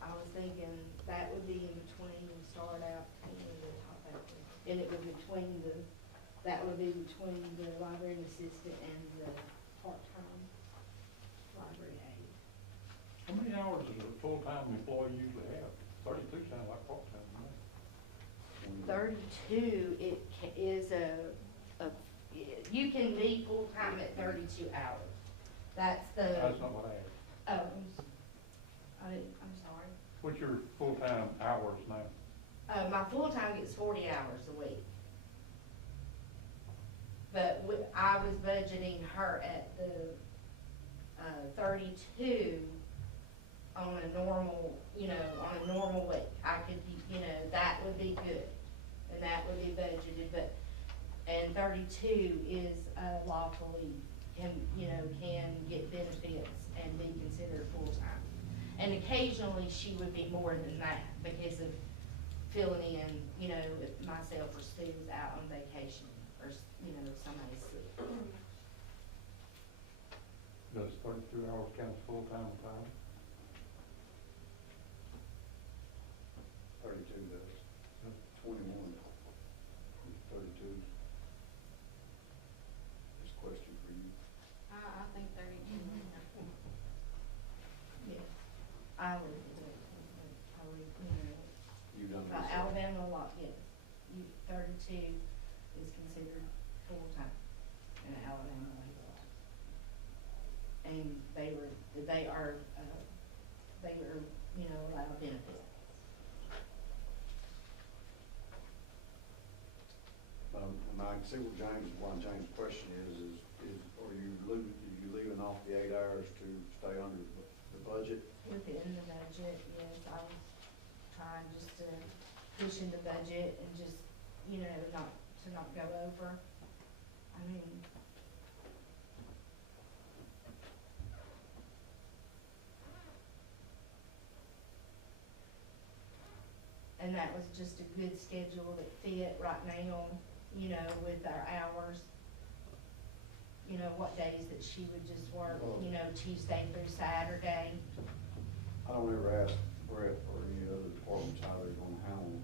I was thinking that would be in between and start out in the top out. And it would be that would be between the library assistant and the part-time library aide. How many hours does a full-time employee usually have? 32 sounds like part-time to me. 32, it is you can be full-time at 32 hours. That's That's not what I asked. Oh, I'm sorry. What's your full-time hours now? My full-time gets 40 hours a week. But I was budgeting her at the 32 on a normal, you know, on a normal week. I could, you know, that would be good, and that would be budgeted, and 32 is lawfully, can get benefits and be considered full-time. And occasionally she would be more than that because of filling in, you know, if myself or Sue's out on vacation or, you know, if somebody's sick. Does 32 hours count as full-time time? 32 does. 21. mean, they are, you know, allowed benefits. And I can see what James' question is are you leaving off the 8 hours to stay under the budget? Within the budget, yes, I was trying just to push in the budget and just, you know, not go over. I mean, and that was just a good schedule that fit right now, you know, with our hours. You know, what days that she would just work, you know, Tuesday through Saturday. I don't ever ask Brett or any other departments how they're gonna handle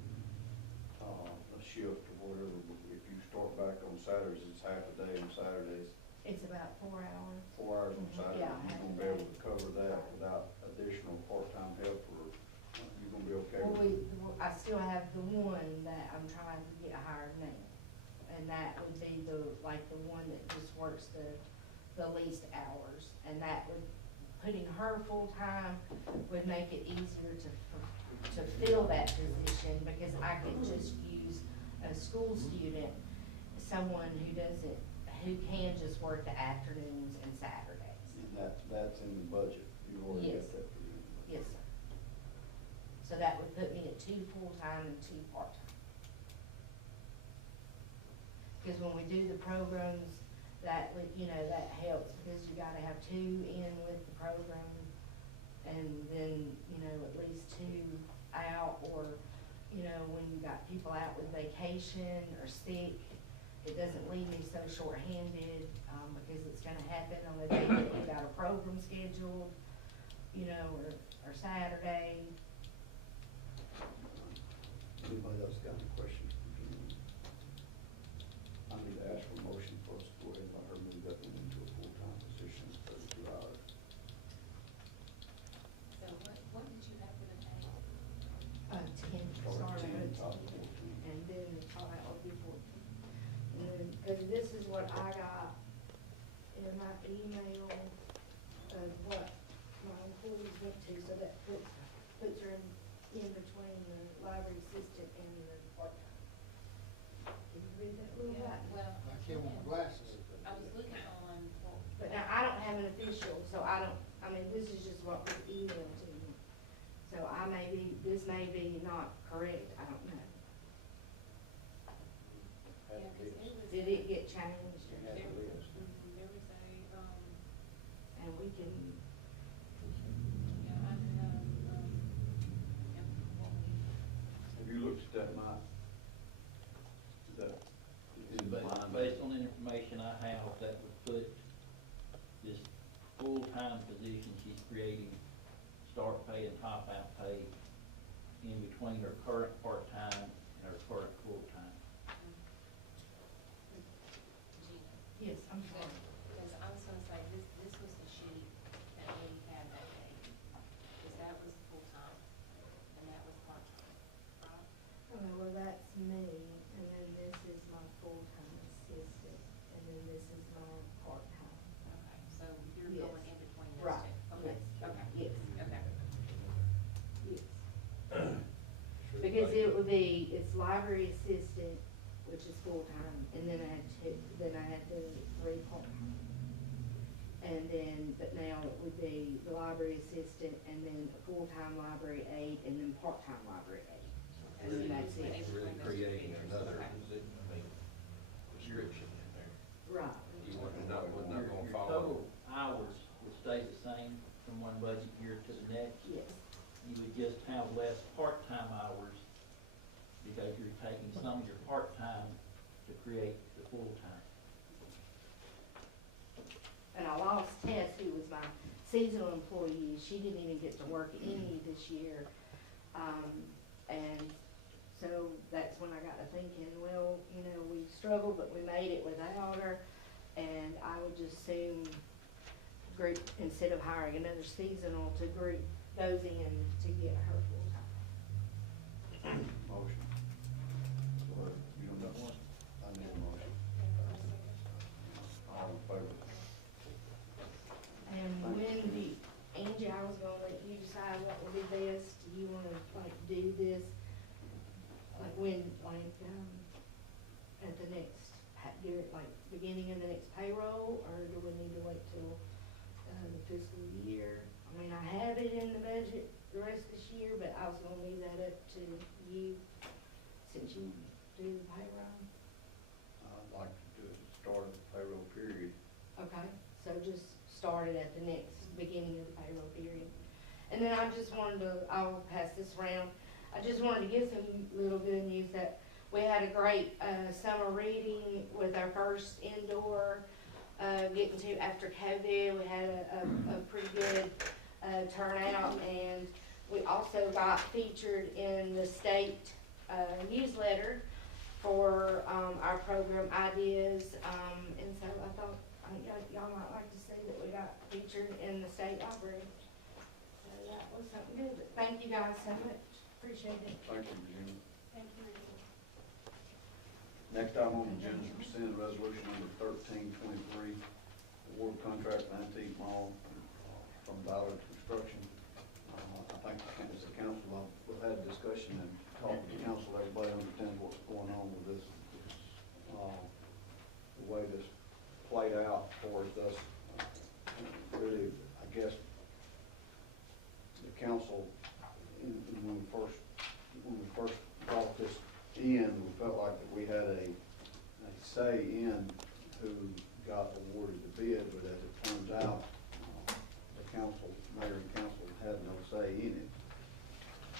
a shift or whatever, but if you start back on Saturdays, it's half a day on Saturdays. It's about 4 hours. 4 hours on Saturday, Yeah, you're half gonna a be day. able to cover that without additional part-time help, or you're gonna be okay Well, with it? I still have the one that I'm trying to get hired now. And that would be the one that just works the least hours. And that would, putting her full-time would make it easier to fill that position, because I could just use a school student, someone who can just work the afternoons and Saturdays. And that's in the budget, you already Yes. got that for you. Yes, sir. So that would put me at 2 full-time and 2 part-time. Because when we do the programs, that would, you know, that helps, because you gotta have 2 in with the program, and then, you know, at least 2 out, or, you know, when you got people out with vacation or sick, it doesn't leave me so short-handed, because it's gonna happen on the day that you got a program scheduled, you know, or Saturday. Anybody else got any questions for Jean? I need to ask for a motion for us to go ahead and let her move up into a full-time position, 32 hours. So what did you have for the pay? 10, Start sorry, at 10, top of 14. and then the top out will be 14. And then, because this is what I got in my email of what my employees went to, so that puts her in between the library assistant and the part-time. Did you read that little Yeah, bit? well. I can't wear glasses. I was looking on, well, But now, I don't have an official, so I mean, this is just what was emailed to me. So this may be not correct, I don't know. yeah, 'cause it was. Did it get changed? There was And we can, yeah, I have, yeah, what we. Have you looked at that, Mike? Is that? in line? Based on the information I have, that would put this full-time position she's creating, start pay and top out pay, in between her current part-time and her current full-time. Gina. yes, I'm sorry. Because I was gonna say, this was the sheet that we had that day, because that was full-time, and that was part-time, right? Oh, well, that's me, and then this is my full-time assistant, and then this is my part-time. Okay, so you're Yes. going in between those Right, two? Okay, yes, okay. yes. Okay. Yes. Because it would be, it's library assistant, which is full-time, and then I had the 3 part-time. And then, but now it would be the library assistant, and then a full-time library aide, and then part-time library aide. And then that's it. Really creating another position, description in there. Right. You wouldn't not Your gonna follow. total hours would stay the same from one budget year to the next. Yes. You would just have less part-time hours because you're taking some of your part-time to create the full-time. And I lost Tess, who was my seasonal employee. She didn't even get to work any this year. And so that's when I got to thinking, well, you know, we struggled, but we made it without her. And I would just soon group, instead of hiring another seasonal, to group those in to get her full-time. Motion. Or you don't know one? I need a motion. All in favor? And do this, like when, at the next, beginning of the next payroll, or do we need to wait till, the fiscal year? I mean, I have it in the budget the rest of this year, but I was gonna leave that up to you, since you do the payroll. I'd like to do it at the start of the payroll period. Okay, so just start it at the next beginning of the payroll period. And then I just wanted to, I'll pass this around, I just wanted to give some little good news that we had a great summer reading with our first indoor, getting to after COVID. We had a pretty good turnout, and we also got featured in the state newsletter for our program ideas, and so I thought y'all might like to see that we got featured in the state library. So that was something good. But thank you guys so much. Appreciate it. Thank you, Virginia. Thank you. Next item on the agenda is rescind resolution number 1323, award contract for antique mall from Pollard Construction. I think as a council, we've had a discussion and talked to the council. Everybody understands what's going on with this, the way this played out for us. Really, I guess the council, when we first brought this in, we felt like that we had a say in who got awarded the bid, but as it turns out, the council, mayor and council had no say in it.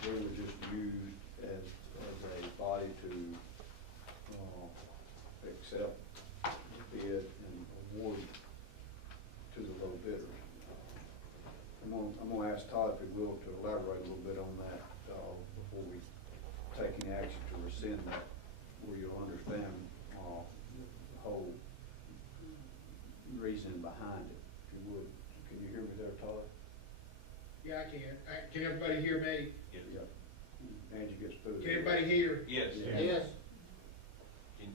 We were just used as a body to accept the bid and award to the low bidder. I'm gonna ask Todd, if he will, to elaborate a little bit on that before we take any action to rescind that, where you'll understand the whole reason behind it, if you would. Can you hear me there, Todd? Yeah, I can. Can everybody hear me? Yes. Yeah. Angie gets food. Can everybody hear? Yes. Yes. Did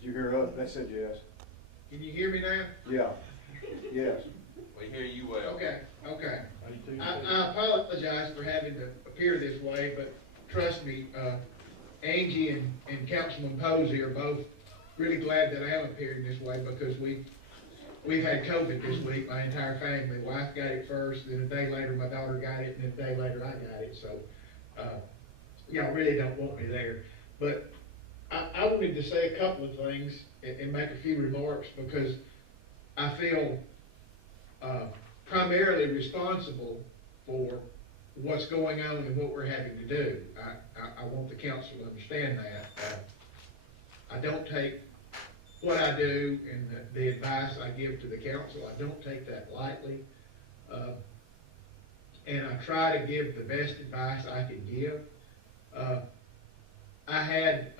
you hear us? They said yes. Can you hear me now? Yeah. Yes. We hear you well. Okay, okay. I apologize for having to appear this way, but trust me, Angie and Councilman Posey are both really glad that I am appearing this way, because we've had COVID this week, my entire family. Wife got it first, then a day later my daughter got it, and then a day later I got it. So y'all really don't want me there. But I wanted to say a couple of things and make a few remarks, because I feel primarily responsible for what's going on and what we're having to do. I want the council to understand that. I don't take what I do and the advice I give to the council, I don't take that lightly. And I try to give the best advice I can give. I had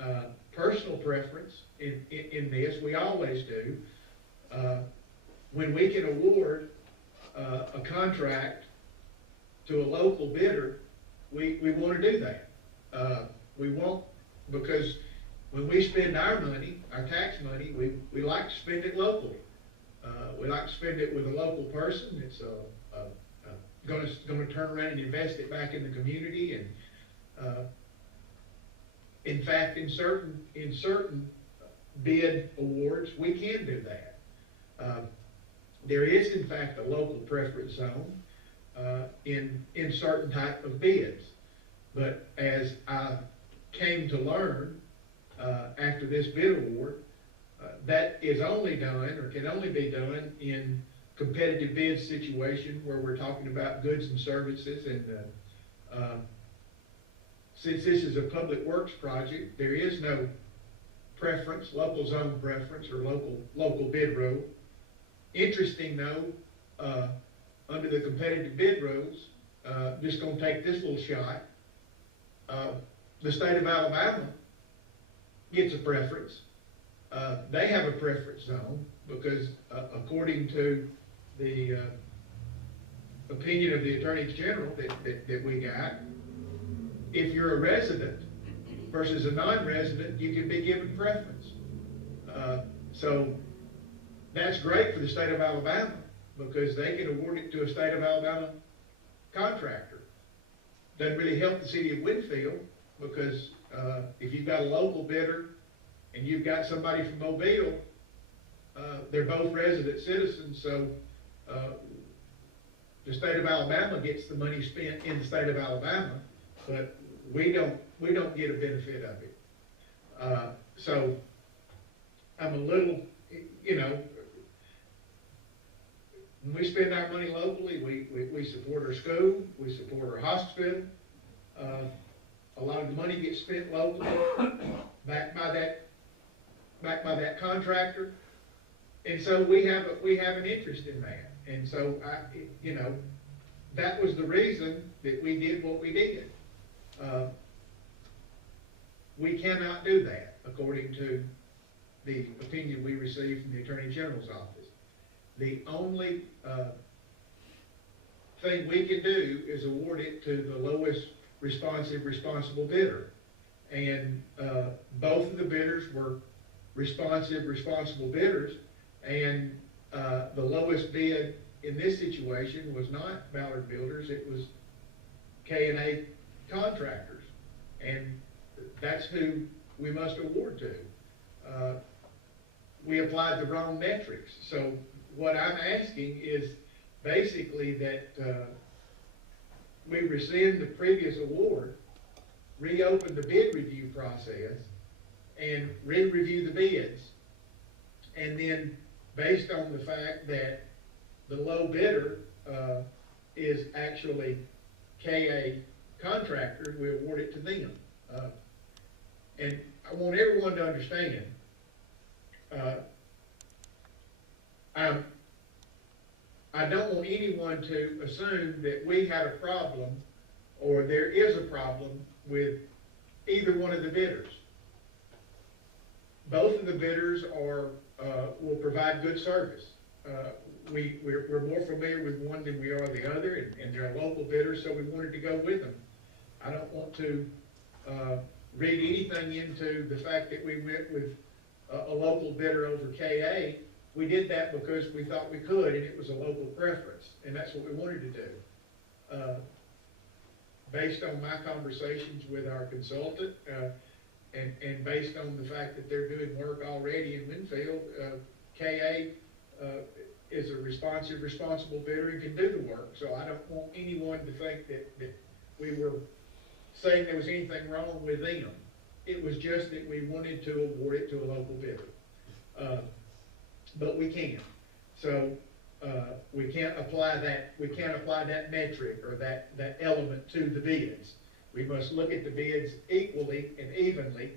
personal preference in this, we always do. When we can award a contract to a local bidder, we want to do that. We won't, because when we spend our money, our tax money, we like to spend it locally. We like to spend it with a local person that's going to turn around and invest it back in the community. And in fact, in certain bid awards, we can do that. There is, in fact, a local preference zone in certain type of bids. But as I came to learn after this bid award, that is only done, or can only be done, in competitive bid situation where we're talking about goods and services. And since this is a public works project, there is no preference, local zone preference, or local bid rule. Interesting though, under the competitive bid rules, just going to take this little shot, the state of Alabama gets a preference. They have a preference zone because according to the opinion of the attorneys general that we got, if you're a resident versus a non-resident, you can be given preference. So that's great for the state of Alabama because they can award it to a state of Alabama contractor. doesn't really help the city of Winfield, because, if you've got a local bidder and you've got somebody from Mobile, they're both resident citizens, so, the state of Alabama gets the money spent in the state of Alabama, but we don't get a benefit of it. So I'm a little, when we spend our money locally, we support our school, we support our hospital. A lot of the money gets spent locally, backed by that contractor. And so we have an interest in that. And so that was the reason that we did what we did. We cannot do that, according to the opinion we received from the Attorney General's office. The only thing we can do is award it to the lowest responsible bidder. And both of the bidders were responsible bidders, and the lowest bid in this situation was not Ballard Builders, it was K&A Contractors, and that's who we must award to. We applied the wrong metrics, so what I'm asking is basically that we rescind the previous award, reopen the bid review process, and re-review the bids, and then based on the fact that the low bidder is actually KA Contractor, we award it to them. And I want everyone to understand, I don't want anyone to assume that we had a problem or there is a problem with either one of the bidders. Both of the bidders will provide good service. We're more familiar with one than we are the other, and they're local bidders, so we wanted to go with them. I don't want to read anything into the fact that we went with a local bidder over KA. We did that because we thought we could, and it was a local preference, and that's what we wanted to do. Based on my conversations with our consultant, and based on the fact that they're doing work already in Winfield, KA is a responsible bidder and can do the work. So I don't want anyone to think that we were saying there was anything wrong with them. It was just that we wanted to award it to a local bidder. But we can't. So we can't apply that metric or that element to the bids. We must look at the bids equally and evenly,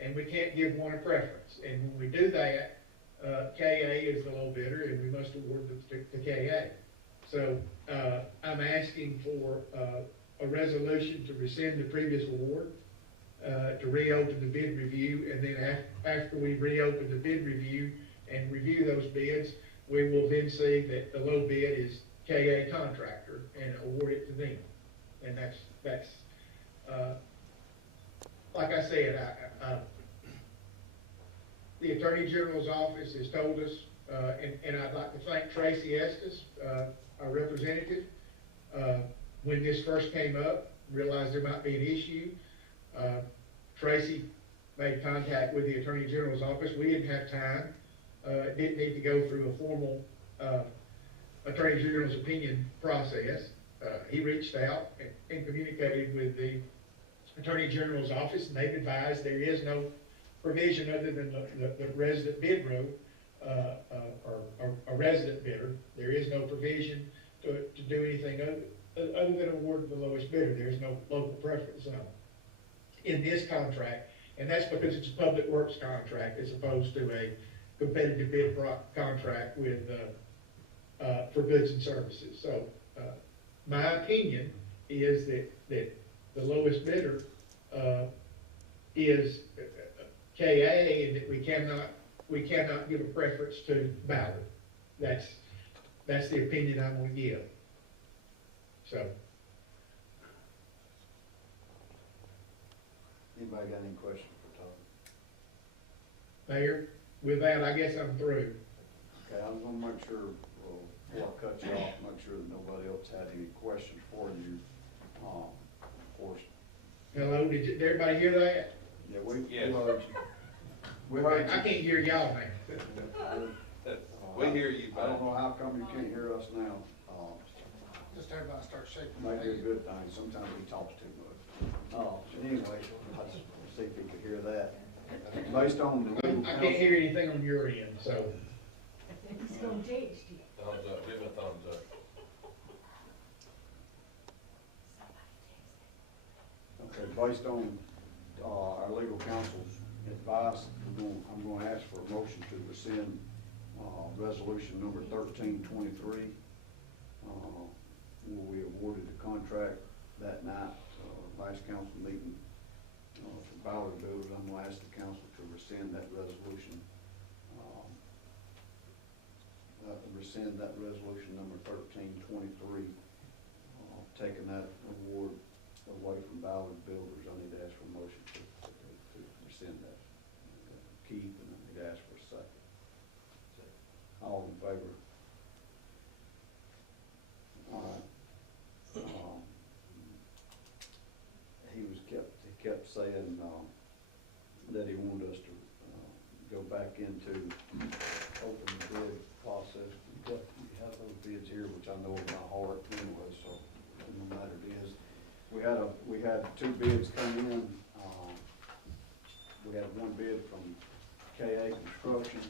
and we can't give one a preference. And when we do that, KA is the low bidder, and we must award the KA. So I'm asking for a resolution to rescind the previous award, to reopen the bid review, and then after we reopen the bid review and review those bids, we will then see that the low bid is KA Contractor and award it to them. And that's like I said, the Attorney General's office has told us, and I'd like to thank Tracy Estes, our representative. When this first came up, realized there might be an issue. Tracy made contact with the Attorney General's office. We didn't have time. Didn't need to go through a formal Attorney General's opinion process. He reached out and communicated with the Attorney General's office, and they've advised there is no provision other than the resident bid rule, or a resident bidder. There is no provision to do anything other than award the lowest bidder. There is no local preference zone in this contract, and that's because it's a public works contract as opposed to a competitive bid contract with for goods and services. So my opinion is that the lowest bidder is KA, and that we cannot give a preference to Ballard. That's the opinion I'm going to give. So. Anybody got any questions for Todd? Mayor, with that, I guess I'm through. Okay, I was gonna make sure, before I cut you off, make sure that nobody else had any questions for you. Hello, did everybody hear that? Yeah, we Yes. heard you. We Well, heard I you. can't hear y'all now. We hear you, I don't bud. know how come you can't hear us now. Just everybody start shaking. Maybe a good thing, sometimes he talks too much. Anyway, I just see if he could hear that. Based on the legal I can't counsel, hear anything on your end, so. He's gonna text you. Thumbs up, give it a thumbs up. okay, based on, our legal counsel's advice, I'm gonna ask for a motion to rescind, resolution number 1323. Where we awarded the contract that night, last council meeting, for Pollard Builders. I'm gonna ask the council to rescind that resolution. Rescind that resolution number 1323, taking that award away from Ballard Builders. I need to ask for a motion to rescind that. Keith, and I need to ask for a second. All in favor? All right. He kept saying, that he wanted us to, go back into open bid process. You have those bids here, which I know in my heart anyway, so no matter it is. We had two bids come in. We had one bid from KA Construction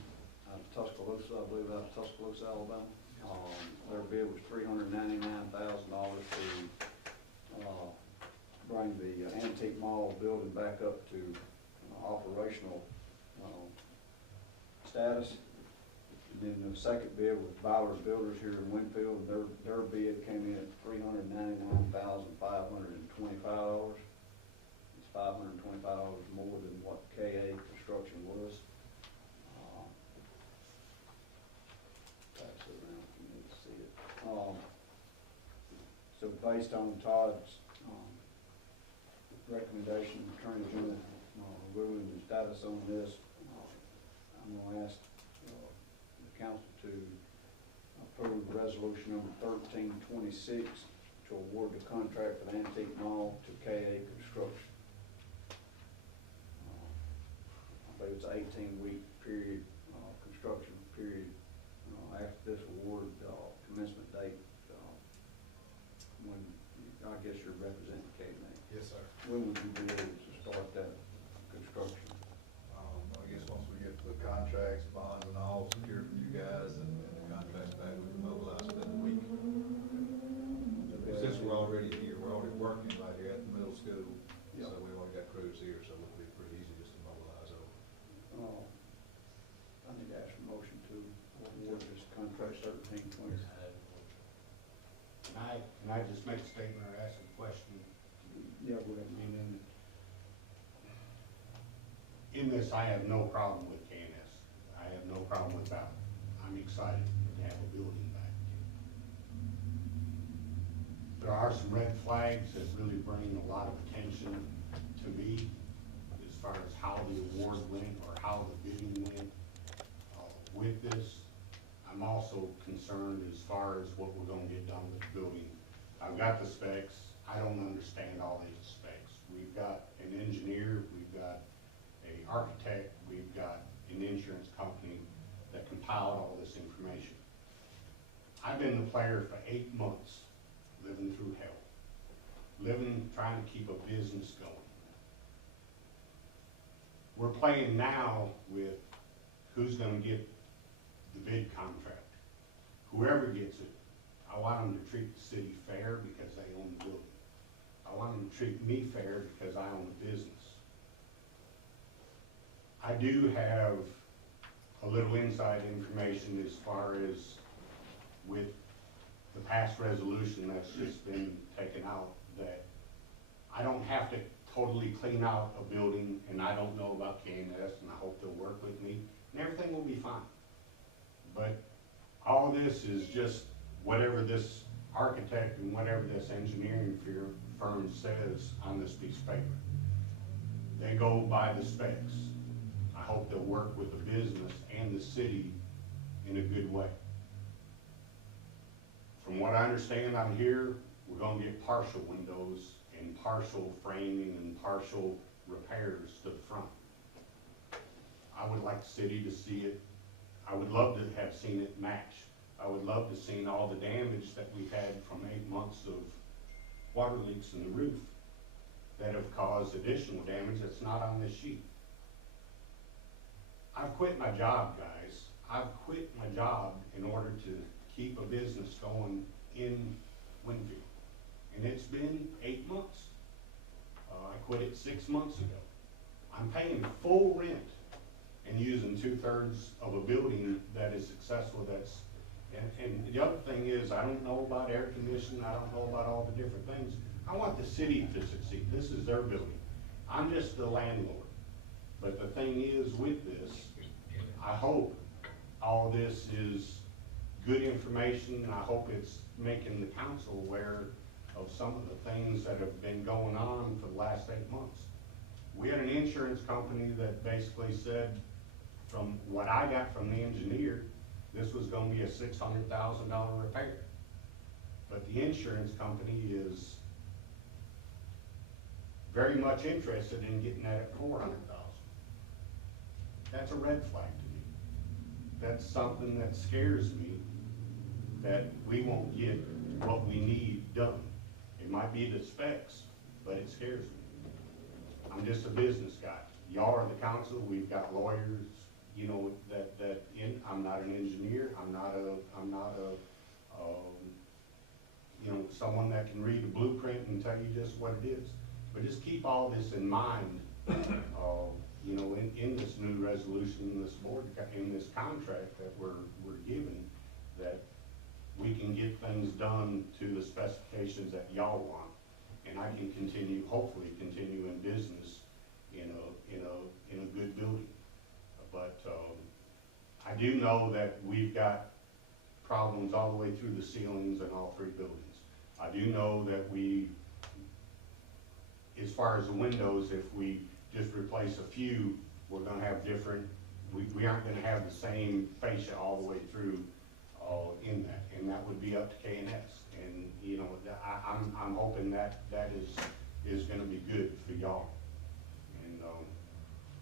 out of Tuscaloosa, I believe out of Tuscaloosa, Alabama. Their bid was $399,000 to bring the Antique Mall building back up to operational status. And then the second bid was Ballard Builders here in Winfield, and their bid came in at $399,525. It's $525 more than what KA Construction was. Pass it around if you need to see it. So based on Todd's recommendation, Attorney General ruling the status on this, I'm going to ask the council to approve resolution number 1326 to award the contract for the Antique Mall to KA Construction. I believe it's an 18-week period, construction period. After this award, commencement date, when, I guess you're representing KMA. Yes, sir. When would you be able to start that construction? I guess once we get the contracts, bonds and all secured for you guys and the contracts back, we can mobilize within a week. Since we're already here, we're already working right here at the middle school, so we already got crews here, so it'll be pretty easy just to mobilize over. I need to ask for motion to award this contract 1320. Can I just make a statement or ask a question? Yeah, go ahead. And then, in this, I have no problem with KNS. I have no problem with that. I'm excited to have a building back. There are some red flags that really bring a lot of attention to me as far as how the award went or how the bidding went with this. I'm also concerned as far as what we're going to get done with the building. I've got the specs. I don't understand all these specs. We've got an engineer, we've got an architect, we've got an insurance company that compiled all this information. I've been the player for 8 months, living through hell, trying to keep a business going. We're playing now with who's going to get the bid contract. Whoever gets it, I want them to treat the city fair because they own the building. I want them to treat me fair because I own the business. I do have a little inside information as far as with the past resolution that's just been taken out, that I don't have to totally clean out a building, and I don't know about KNS, and I hope they'll work with me, and everything will be fine. But all this is just whatever this architect and whatever this engineering firm says on this piece of paper. They go by the specs. I hope they'll work with the business and the city in a good way. From what I understand out here, we're gonna get partial windows and and partial framing and partial repairs to the front. I would like the city to see it. I would love to have seen it match. I would love to seen all the damage that we've had from 8 months of water leaks in the roof that have caused additional damage that's not on this sheet. I've quit my job, guys. I've quit my job in order to keep a business going in Winfield. And it's been 8 months. I quit it 6 months ago. I'm paying full rent and using 2/3 of a building that is successful. And the other thing is, I don't know about air conditioning. I don't know about all the different things. I want the city to succeed. This is their building. I'm just the landlord. But the thing is with this, I hope all this is good information, and I hope it's making the council aware of some of the things that have been going on for the last 8 months. We had an insurance company that basically said, from what I got from the engineer, this was gonna be a $600,000 repair. But the insurance company is very much interested in getting that at $400,000. That's a red flag to me. That's something that scares me, that we won't get what we need done. It might be the specs, but it scares me. I'm just a business guy. Y'all are the council, we've got lawyers, you know, I'm not an engineer, I'm not a you know, someone that can read a blueprint and tell you just what it is. But just keep all this in mind, you know, in this new resolution, in this board, in this contract that we're given, that we can get things done to the specifications that y'all want, and I can continue, hopefully continue in business in a good building. But I do know that we've got problems all the way through the ceilings in all 3 buildings. I do know that as far as the windows, if we just replace a few, we're gonna have different, we aren't gonna have the same fascia all the way through in that, and that would be up to K&S. And you know, I'm hoping that is gonna be good for y'all. And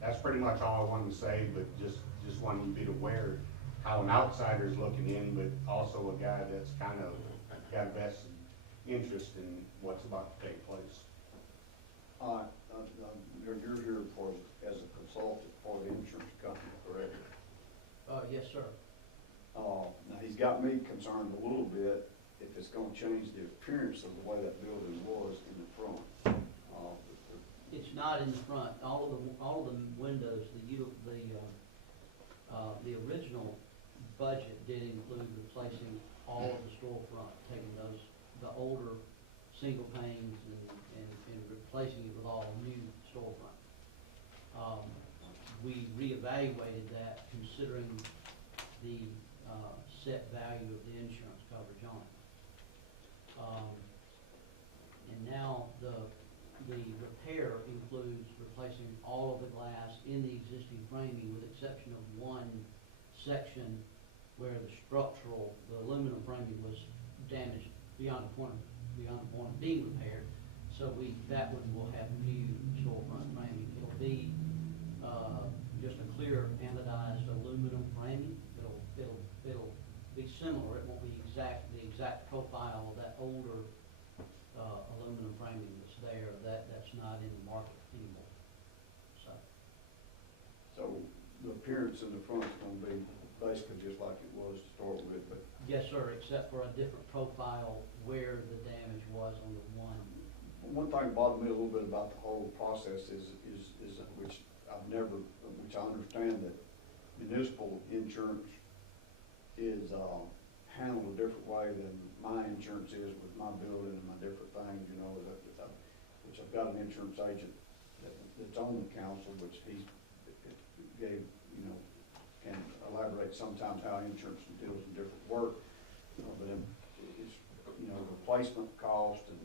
that's pretty much all I wanted to say, but just wanted you to be aware how an outsider's looking in, but also a guy that's kind of got a vested interest in what's about to take place. You're here as a consultant for the insurance company, correct? Yes, sir. Now, he's got me concerned a little bit if it's gonna change the appearance of the way that building was in the front. It's not in the front. All of the windows, the original budget did include replacing all of the storefront, taking the older single panes and replacing it with all new storefront. We reevaluated that considering the set value of the insurance coverage on it. And now the repair includes replacing all of the glass in the existing framing, with exception of one section where the aluminum framing was damaged beyond the point of being repaired. So that one will have new storefront framing. It'll be just a clear anodized aluminum framing. It'll be similar. It won't be the exact profile of that older aluminum framing that's there. That's not in the market anymore. So the appearance in the front is gonna be basically just like it was to start with, but. Yes, sir, except for a different profile where the damage was on the one. One thing bothered me a little bit about the whole process is which I understand that municipal insurance is handled a different way than my insurance is with my building and my different things, you know, which I've got an insurance agent that's on the council, which he gave, you know, can elaborate sometimes how insurance deals in different work, but it's, you know, replacement cost and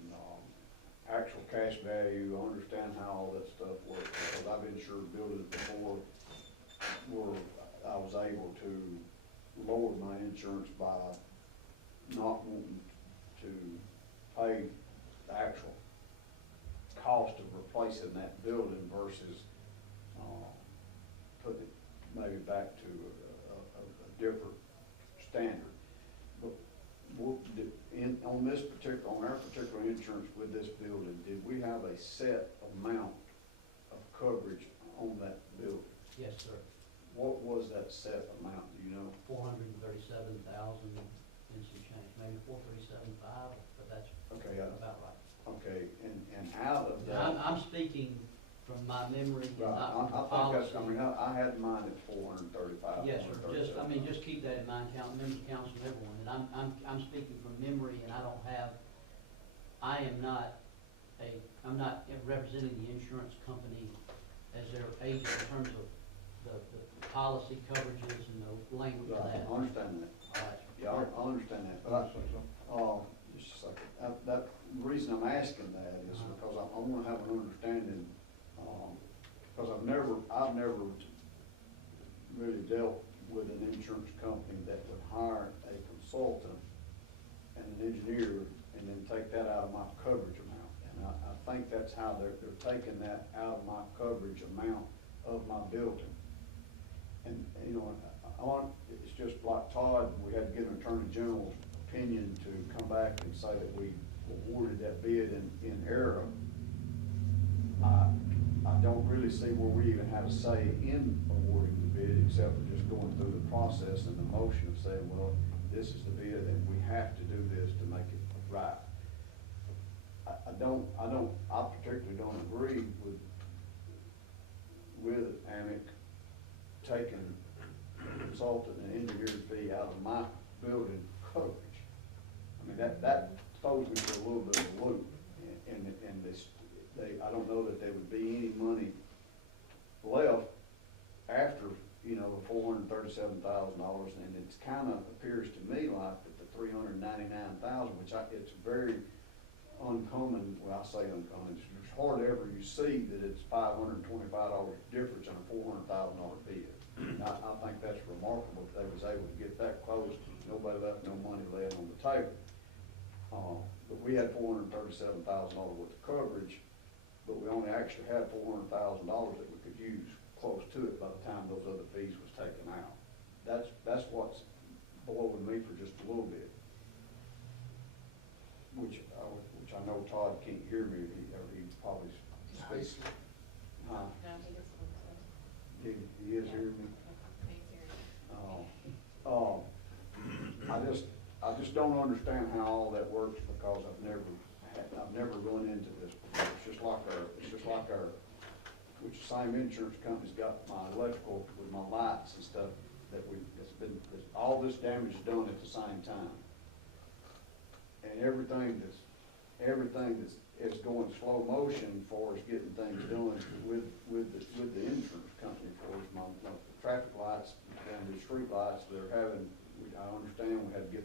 actual cash value. I understand how all that stuff works, because I've insured buildings before where I was able to lower my insurance by not wanting to pay the actual cost of replacing that building versus, putting it maybe back to a different standard. But on this particular, on our particular insurance with this building, did we have a set amount of coverage on that building? Yes, sir. What was that set amount, do you know? 437,000 and some change, maybe 437.5, but that's Okay, about right. Okay, and out of Now, that. I'm speaking from my memory and Right, not I from the think that's, policy. I had mine at 435. Yes, sir, just keep that in mind, members of council and everyone, and I'm speaking from memory, and I'm not representing the insurance company as their agent in terms of the policy coverages and the language of Right, that. I understand that. All right. Yeah, I understand that, but just a second, the reason I'm asking that is because I wanna have an understanding, because I've never really dealt with an insurance company that would hire a consultant and an engineer and then take that out of my coverage amount. And I think that's how they're taking that out of my coverage amount of my building. And, you know, it's just like Todd, we had to get an attorney general's opinion to come back and say that we awarded that bid in error. I don't really see where we even have a say in awarding the bid, except for just going through the process and the motion of saying, well, this is the bid and we have to do this to make it right. I particularly don't agree with Amic taking consultant and engineering fee out of my building coverage. I mean, that throws me for a little bit of a loop, and I don't know that there would be any money left after, you know, the $437,000, and it kind of appears to me like that the $399,000, which it's very uncommon. Well, I say uncommon. It's hard ever you see that it's $525 difference in a $400,000 bid. I think that's remarkable that they was able to get that close. Nobody left no money laying on the table. But we had $437,000 worth of coverage, but we only actually had $400,000 that we could use close to it by the time those other fees was taken out. That's what's blowing me for just a little bit. Which I know Todd can't hear me, or he probably speaks. He is hearing me. I just don't understand how all that works, because I've never run into this before. It's just like our, which the same insurance company's got my electrical with my lights and stuff that all this damage is done at the same time. And everything that's going slow motion for us getting things done with the insurance company for us. My traffic lights and the street lights, I understand we had to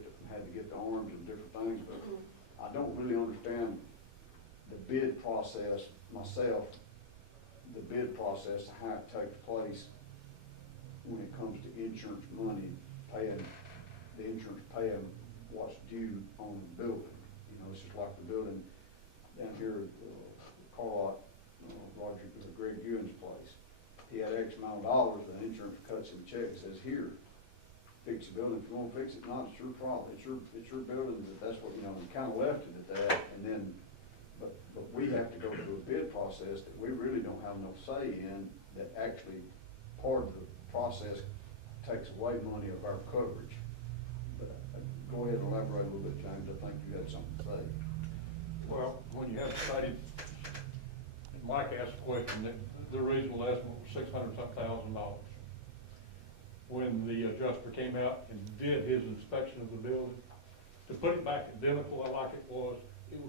get the arms and different things, but I don't really understand the bid process myself, the bid process, how it takes place when it comes to insurance money, the insurance paying what's due on the building. You know, it's just like the building down here at Pollard, Greg Ewan's place. He had X amount of dollars, and the insurance cuts him a check and says, here, fix the building. If you want to fix it, not, it's your problem. It's your building. That's what, you know, we kind of left it at that. And then, but we have to go through a bid process that we really don't have no say in, that actually part of the process takes away money of our coverage. But go ahead and elaborate a little bit, James. I think you had something to say. Well, when you have somebody, Mike asked a question, that the reasonable estimate was $600,000. When the adjuster came out and did his inspection of the building, to put it back identical like it was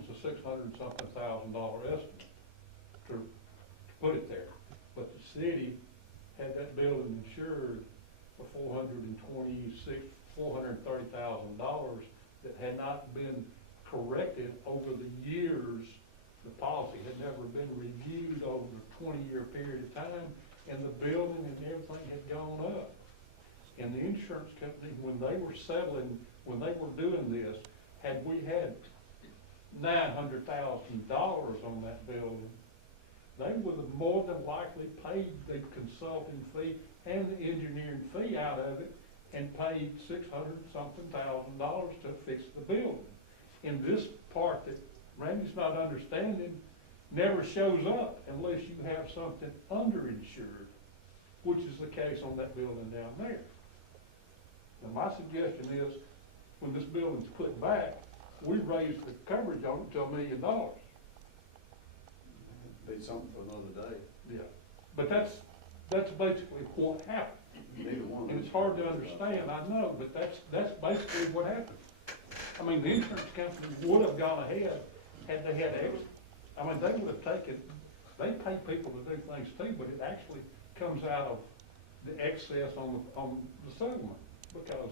a $600-something thousand estimate to put it there. But the city had that building insured for $430,000 that had not been corrected over the years. The policy had never been reviewed over a 20-year period of time, and the building and everything had gone up. And the insurance company, when they were settling, when they were doing this, had we had $900,000 on that building, they would have more than likely paid the consulting fee and the engineering fee out of it and paid $600-something thousand to fix the building. And this part that Randy's not understanding never shows up unless you have something underinsured, which is the case on that building down there. Now my suggestion is, when this building's put back, we raise the coverage on it to $1 million. Be something for another day. Yeah, but that's basically what happened. Neither one. And it's hard to understand, I know, but that's basically what happened. I mean, the insurance company would have gone ahead had they had extra. I mean, they would have taken, they pay people to do things too, but it actually comes out of the excess on the settlement, because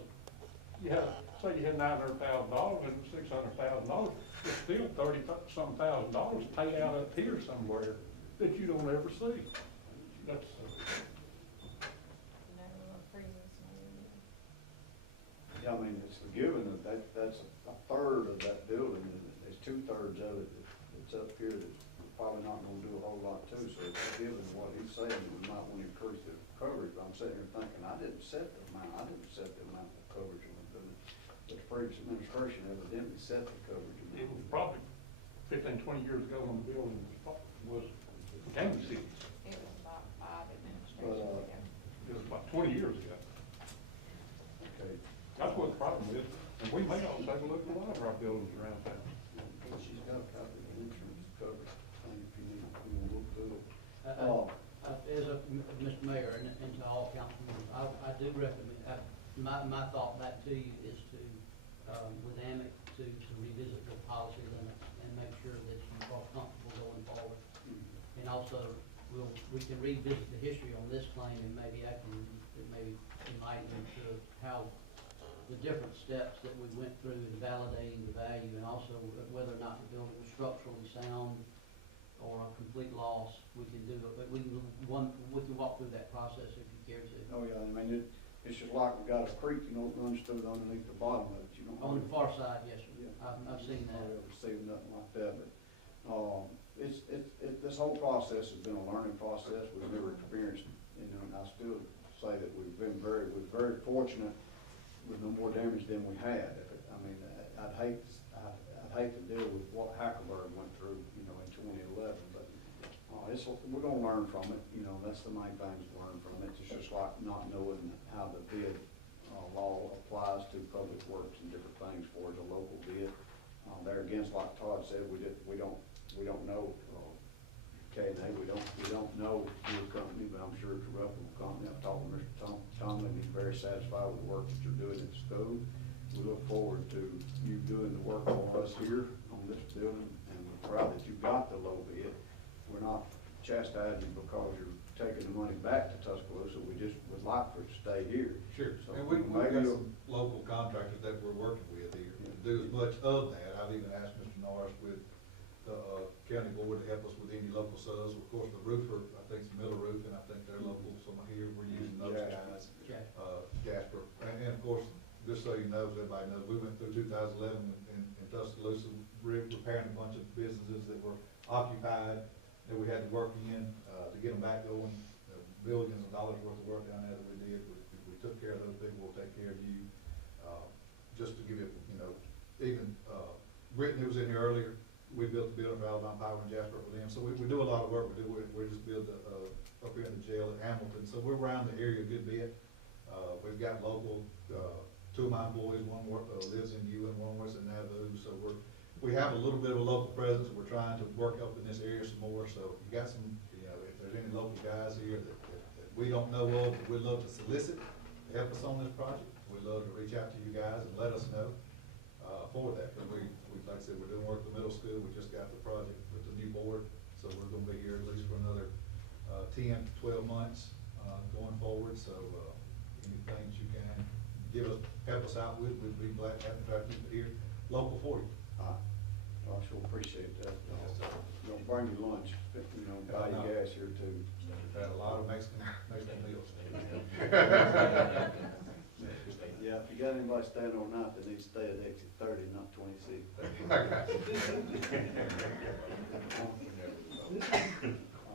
you have, say you had $900,000 and $600,000, it's still $30-some thousand paid out up here somewhere that you don't ever see. That's Yeah, I mean, it's a given that that's a third of that building, and there's 2/3 of it that's up here that we're probably not gonna do a whole lot to, so it's a given what he's saying, we might wanna increase the coverage, but I'm sitting here thinking, I didn't set the amount of coverage on the building. But the previous administration evidently set the coverage amount. It was probably 15, 20 years ago when the building was became the city. It was about 5 administrations ago. It was about 20 years ago. Okay. That's what the problem is, and we may all take a look at a lot of our buildings around town. She's got a copy of the insurance coverage, thing if you need, you wanna look through it. As a, Mr. Mayor, and to all council members, I do recommend, my thought back to you is to, with AMIC, to revisit the policy limits and make sure that you are comfortable going forward. And also, we can revisit the history on this claim, and maybe I can, maybe enlighten them to how the different steps that we went through in validating the value, and also whether or not the building was structurally sound or a complete loss. We can do it, but we can walk through that process if you care to. Oh, yeah, I mean, it's just like we got a creek, you know, it runs through underneath the bottom of it, you know. On the far side, yes, sir. Yeah. I've seen that. I've never seen nothing like that, but, this whole process has been a learning process. We've never experienced, you know, and I still say that we're very fortunate with no more damage than we had. I mean, I'd hate to deal with what Hackelberg went through, you know, in 2011, but we're gonna learn from it. You know, that's the main thing to learn from it. It's just like not knowing how the bid law applies to public works and different things for as a local bid. There again, like Todd said, we don't know. K&A, we don't know your company, but I'm sure it's a reputable company. I've talked to Mr. Tomlin, he's very satisfied with the work that you're doing at school. We look forward to you doing the work for us here on this building, and we're proud that you got the low bid. We're not chastising you because you're taking the money back to Tuscaloosa. We just would like for it to stay here. Sure, So and we've got maybe some local contractors that we're working with here to do as much of that. I've even asked Mr. Norris with the county board to help us with any local subs. Of course, the roofer, I think it's Miller Roof, and I think they're local, so here we're using those guys. Jasper. And of course, just so you know, so everybody knows, we went through 2011 in Tuscaloosa, repairing a bunch of businesses that were occupied, that we had to work in to get them back going. Billions of dollars worth of work down there that we did. We took care of those people, we'll take care of you. Just to give you, you know, even Brittany was in here earlier. We built the building for Alabama Power and Jasper for them. So we do a lot of work. We just built up here in the jail at Hamilton. So we're around the area a good bit. We've got local, 2 of my boys, one lives in Ewan, one works in Nauvoo. So we have a little bit of a local presence. We're trying to work up in this area some more. So you got some, you know, if there's any local guys here that we don't know of, we'd love to solicit to help us on this project. We'd love to reach out to you guys and let us know for that. But like I said, we're doing work at the middle school. We just got the project with the new board, so we're going to be here at least for another 10 to 12 months going forward. So anything you can help us out with, we'd be glad to have to try to keep it here local for you. I sure appreciate that. Don't bring your lunch, you know, buy your gas here too. We've had a lot of Mexican meals. Yeah, if you got anybody anybody staying overnight, they need to stay at exit 30, not 26. I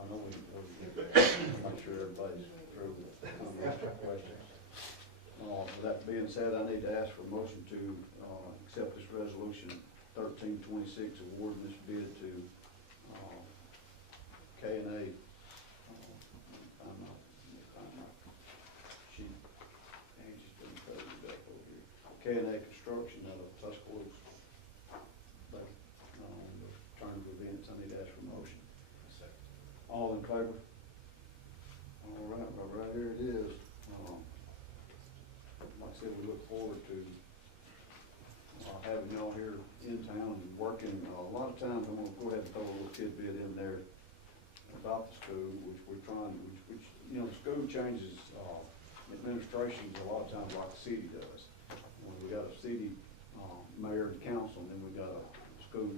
know we get that. Make sure everybody's through with the questions. With that being said, I need to ask for a motion to accept this resolution 1326, awarding this bid to K&A. Angie's been cutting it up over here. K&A Construction out of Tuscaloosa. But on the terms of events, I need to ask for a motion. All in favor? All right, well, right here it is. Like I said, we look forward to having y'all here in town and working. A lot of times, I'm going to go ahead and throw a little tidbit in there about the school, which we're trying, which you know, the school changes administrations a lot of times like the city does. When we got a city mayor and council, and then we got a school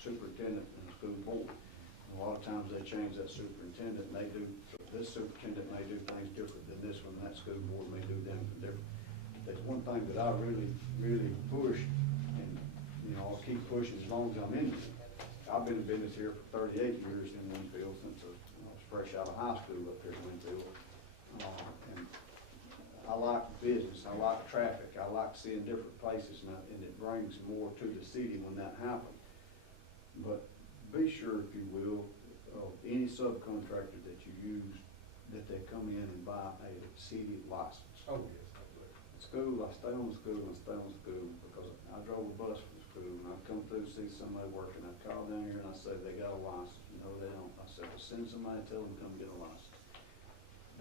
superintendent and a school board. And a lot of times they change that superintendent, and they do, this superintendent may do things different than this one, and that school board may do them different. There's one thing that I really, really push, and you know, I'll keep pushing as long as I'm in it. I've been in business here for 38 years in Winfield since I was fresh out of high school up here in Winfield. And I like business, I like traffic, I like seeing different places, and it brings more to the city when that happens. But be sure, if you will, of any subcontractor that you use, that they come in and buy a city license. Oh, yes. School, I stay on the school and stay on the school because I drove a bus from school and I'd come through, see somebody working, I'd call down here and I'd say, they got a license. No, they don't. I said, well, send somebody, tell them to come get a license.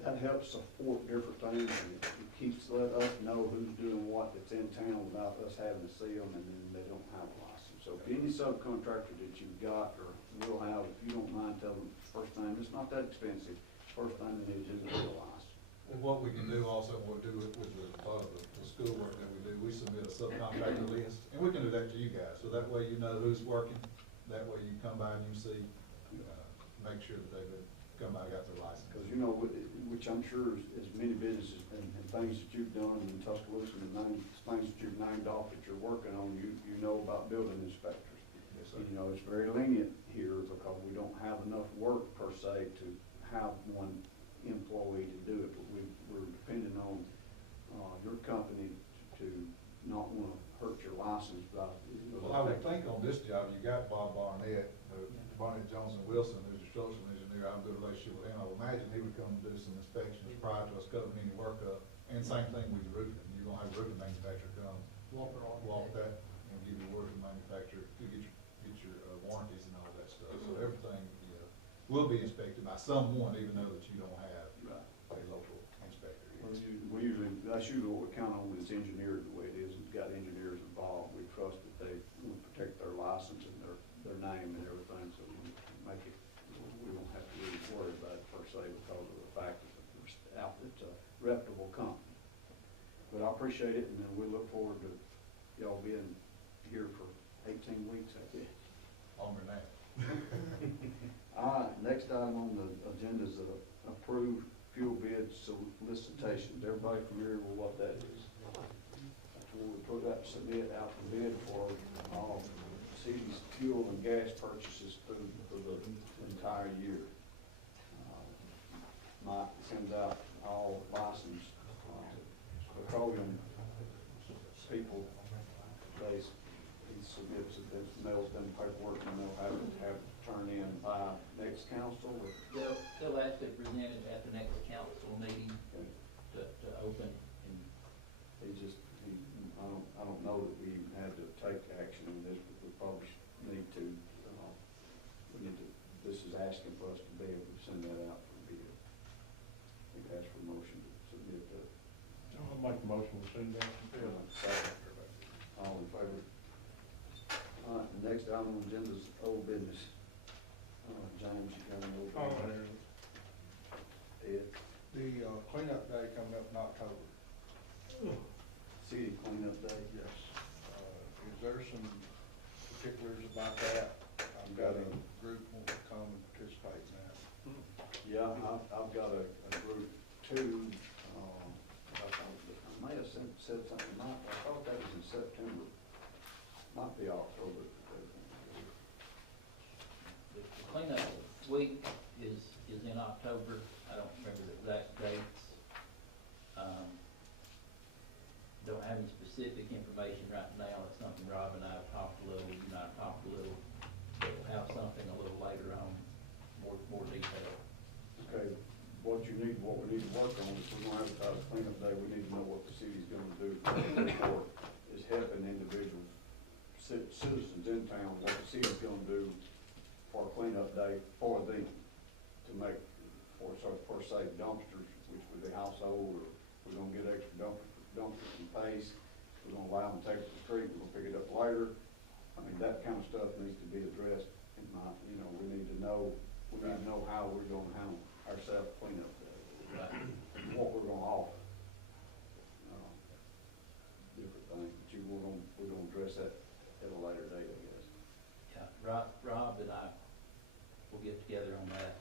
That helps support different things, and it keeps let us know who's doing what that's in town without us having to see them, and then they don't have a license. So if any subcontractor that you've got or will have, if you don't mind, tell them first thing, it's not that expensive. First thing they need to do is get a license. And what we can do also, we'll do with the schoolwork that we do, we submit a subcontractor list, and we can do that to you guys, so that way you know who's working, that way you come by and you see, make sure that they've come by and got their license. Because you know, which I'm sure as many businesses and things that you've done in Tuscaloosa and things that you've named off that you're working on, you know about building inspectors. Yes, sir. You know, it's very lenient here because we don't have enough work per se to have one employee to do it, but we're depending on your company to not want to hurt your license. Well, I would think on this job, you got Bob Barnett, Barnett Johnson Wilson, who's a structural engineer. I have a good relationship with him. I would imagine he would come and do some inspections prior to us covering any work up. And same thing with your roofing. You're gonna have a roofing manufacturer come walk that and give you a roofing manufacturer to get your warranties and all that stuff. So everything will be inspected by someone, even though that you don't have a local inspector. That's usually what we count on is engineers the way it is. We've got engineers involved. We trust that they will protect their license and their name and everything, so we make it, we don't have to really worry about it per se because of the fact that it's a reputable company. But I appreciate it, and then we look forward to y'all being here for 18 weeks, I guess. Longer than that. All right, next item on the agenda is approve fuel bid solicitations. Everybody familiar with what that is? That's where we put up, submit out the bid for all city's fuel and gas purchases for the entire year. Mike sends out all licensed petroleum people. He submits it, mails them paperwork, and they'll have it turned in by next council. They'll actually present it at the next council meeting to open. And I don't know that we even had to take action on this, but we probably need to. This is asking for us to be able to send that out for bid. I think that's for motion to submit that. I'll make the motion to send that. All in favor? All right, the next item on the agenda is old business. James, you got an old business? Ed? The cleanup day coming up in October. City cleanup day? Yes. Is there some particulars about that? I've got a group want to come and participate in that. Yeah, I've got a group too. I may may have said something, I thought that was in September, might be October. The cleanup week is in October. I don't remember the exact dates. Don't have any specific information right now. It's something Rob and I have talked a little, you and I have talked a little, but we'll have something a little later on, more detail. Okay, what we need to work on, if we're gonna advertise cleanup day, we need to know what the city's gonna do for, is helping individual citizens in town, what the city's gonna do for a cleanup day for them, to make, for per se, dumpsters, which would be household, or we're gonna get extra dumpsters from Pace, we're gonna allow them to take it to the street, we're gonna pick it up later. I mean, that kind of stuff needs to be addressed in my, we need to know how we're gonna handle our self-cleanup day, what we're gonna offer. Different things, but we're gonna address that at a later date, I guess. Yeah, Rob and I will get together on that.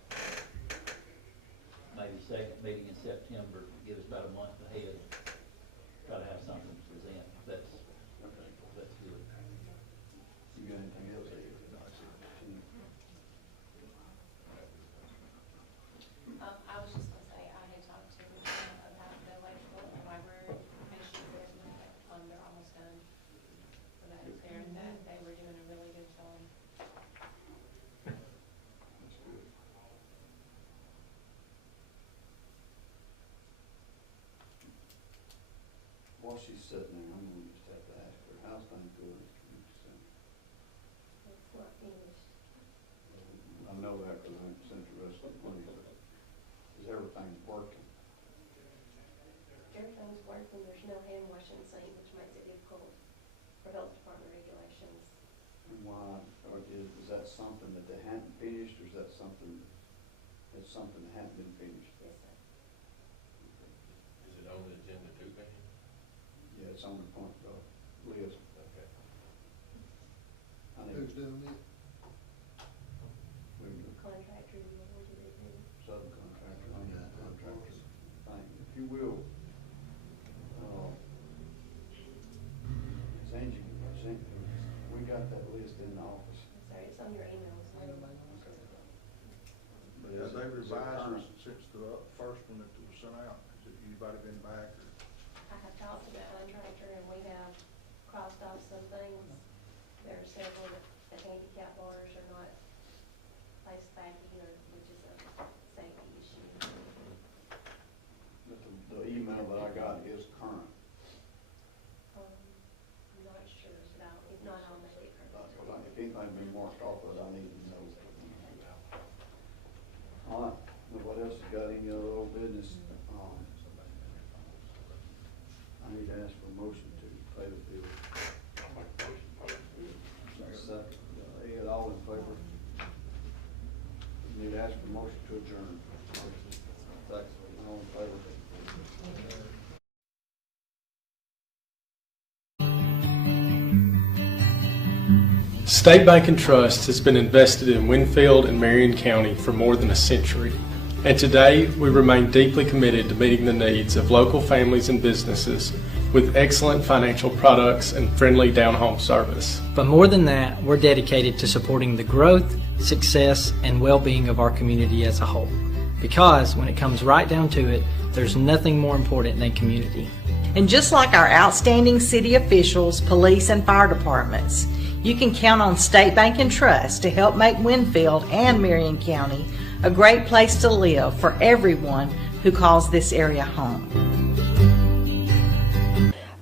Maybe second meeting in September, give us about a month ahead. Try to have something to present. That's good. You got anything else? I was just gonna say, I had talked to Regina about the electrical in the library, and she said, they're almost done for that there, and that they were doing a really good job. That's good. While she's sitting there, I'm gonna just have to ask her, how's things going? It's not finished. I know that because I sent the rest of the money, but is everything working? Everything's working, there's no hand washing scene, which makes it difficult for health department regulations. And why, or is that something that they hadn't finished, or is that something that hadn't been finished? Yes, sir. Is it on the agenda too, Ben? Yeah, it's on the point list. Okay. Who's doing it? Contractor, you want to do it? Subcontractor, I mean, contractor, thing. If you will, Angie, we got that list in the office. Sorry, it's on your emails. Yeah, they revised it since the first one that was sent out. Has anybody been back? I have talked to the contractor and we have crossed off some things. There are several that the handicap bars are not placed back here, which is a safety issue. But the email that I got is current. I'm not sure, but if not, I'll make it current. If anything been marked off of it, I need to know. All right, nobody else has got any other old business? I need to ask for a motion to pay the bill. Second, Ed, all in favor? Need to ask for a motion to adjourn. Second, all in favor? State Bank and Trust has been invested in Winfield and Marion County for more than a century, and today we remain deeply committed to meeting the needs of local families and businesses with excellent financial products and friendly down-home service. But more than that, we're dedicated to supporting the growth, success, and well-being of our community as a whole. Because when it comes right down to it, there's nothing more important than community. And just like our outstanding city officials, police, and fire departments, you can count on State Bank and Trust to help make Winfield and Marion County a great place to live for everyone who calls this area home.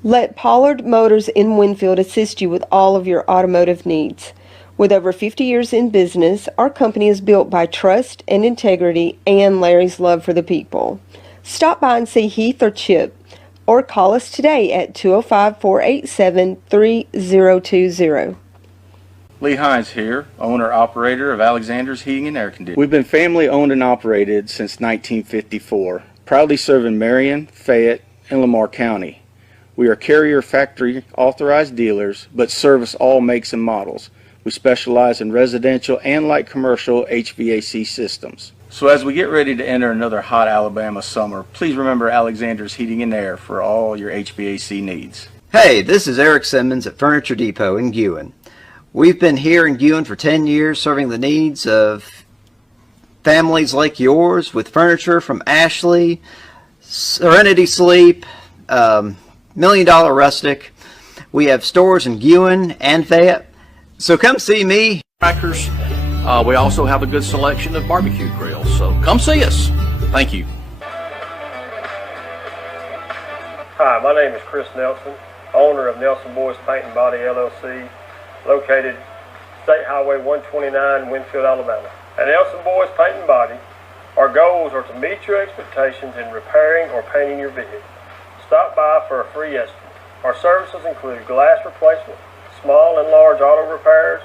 Let Pollard Motors in Winfield assist you with all of your automotive needs. With over 50 years in business, our company is built by trust and integrity and Larry's love for the people. Stop by and see Heath or Chip, or call us today at 205-487-3020. Lee Hines here, owner-operator of Alexander's Heating and Air Conditioning. We've been family-owned and operated since 1954, proudly serving Marion, Fayette, and Lamar County. We are Carrier Factory authorized dealers, but service all makes and models. We specialize in residential and light commercial HVAC systems. So as we get ready to enter another hot Alabama summer, please remember Alexander's Heating and Air for all your HVAC needs. Hey, this is Eric Simmons at Furniture Depot in Guin. We've been here in Guin for 10 years serving the needs of families like yours with furniture from Ashley, Serenity Sleep, Million Dollar Rustic. We have stores in Guin and Fayette. So come see me. Crackers. We also have a good selection of barbecue grills, so come see us. Thank you. Hi, my name is Chris Nelson, owner of Nelson Boys Paint and Body LLC, located State Highway 129, Winfield, Alabama. At Nelson Boys Paint and Body, our goals are to meet your expectations in repairing or painting your vehicle. Stop by for a free estimate. Our services include glass replacement, small and large auto repairs,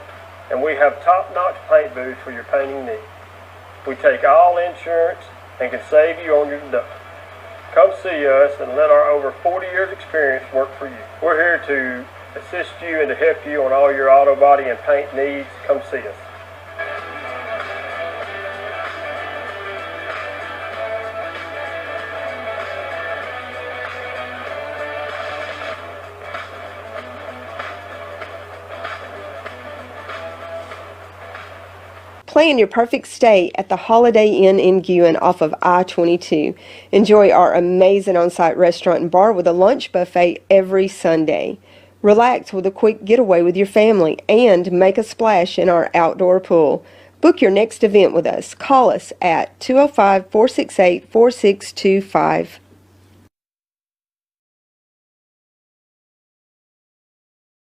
and we have top-notch paint booths for your painting needs. We take all insurance and can save you on your deductible. Come see us and let our over 40 years experience work for you. We're here to assist you and to help you on all your auto body and paint needs. Come see us. Plan your perfect stay at the Holiday Inn in Guin off of I-22. Enjoy our amazing on-site restaurant and bar with a lunch buffet every Sunday. Relax with a quick getaway with your family and make a splash in our outdoor pool. Book your next event with us. Call us at 205-468-4625.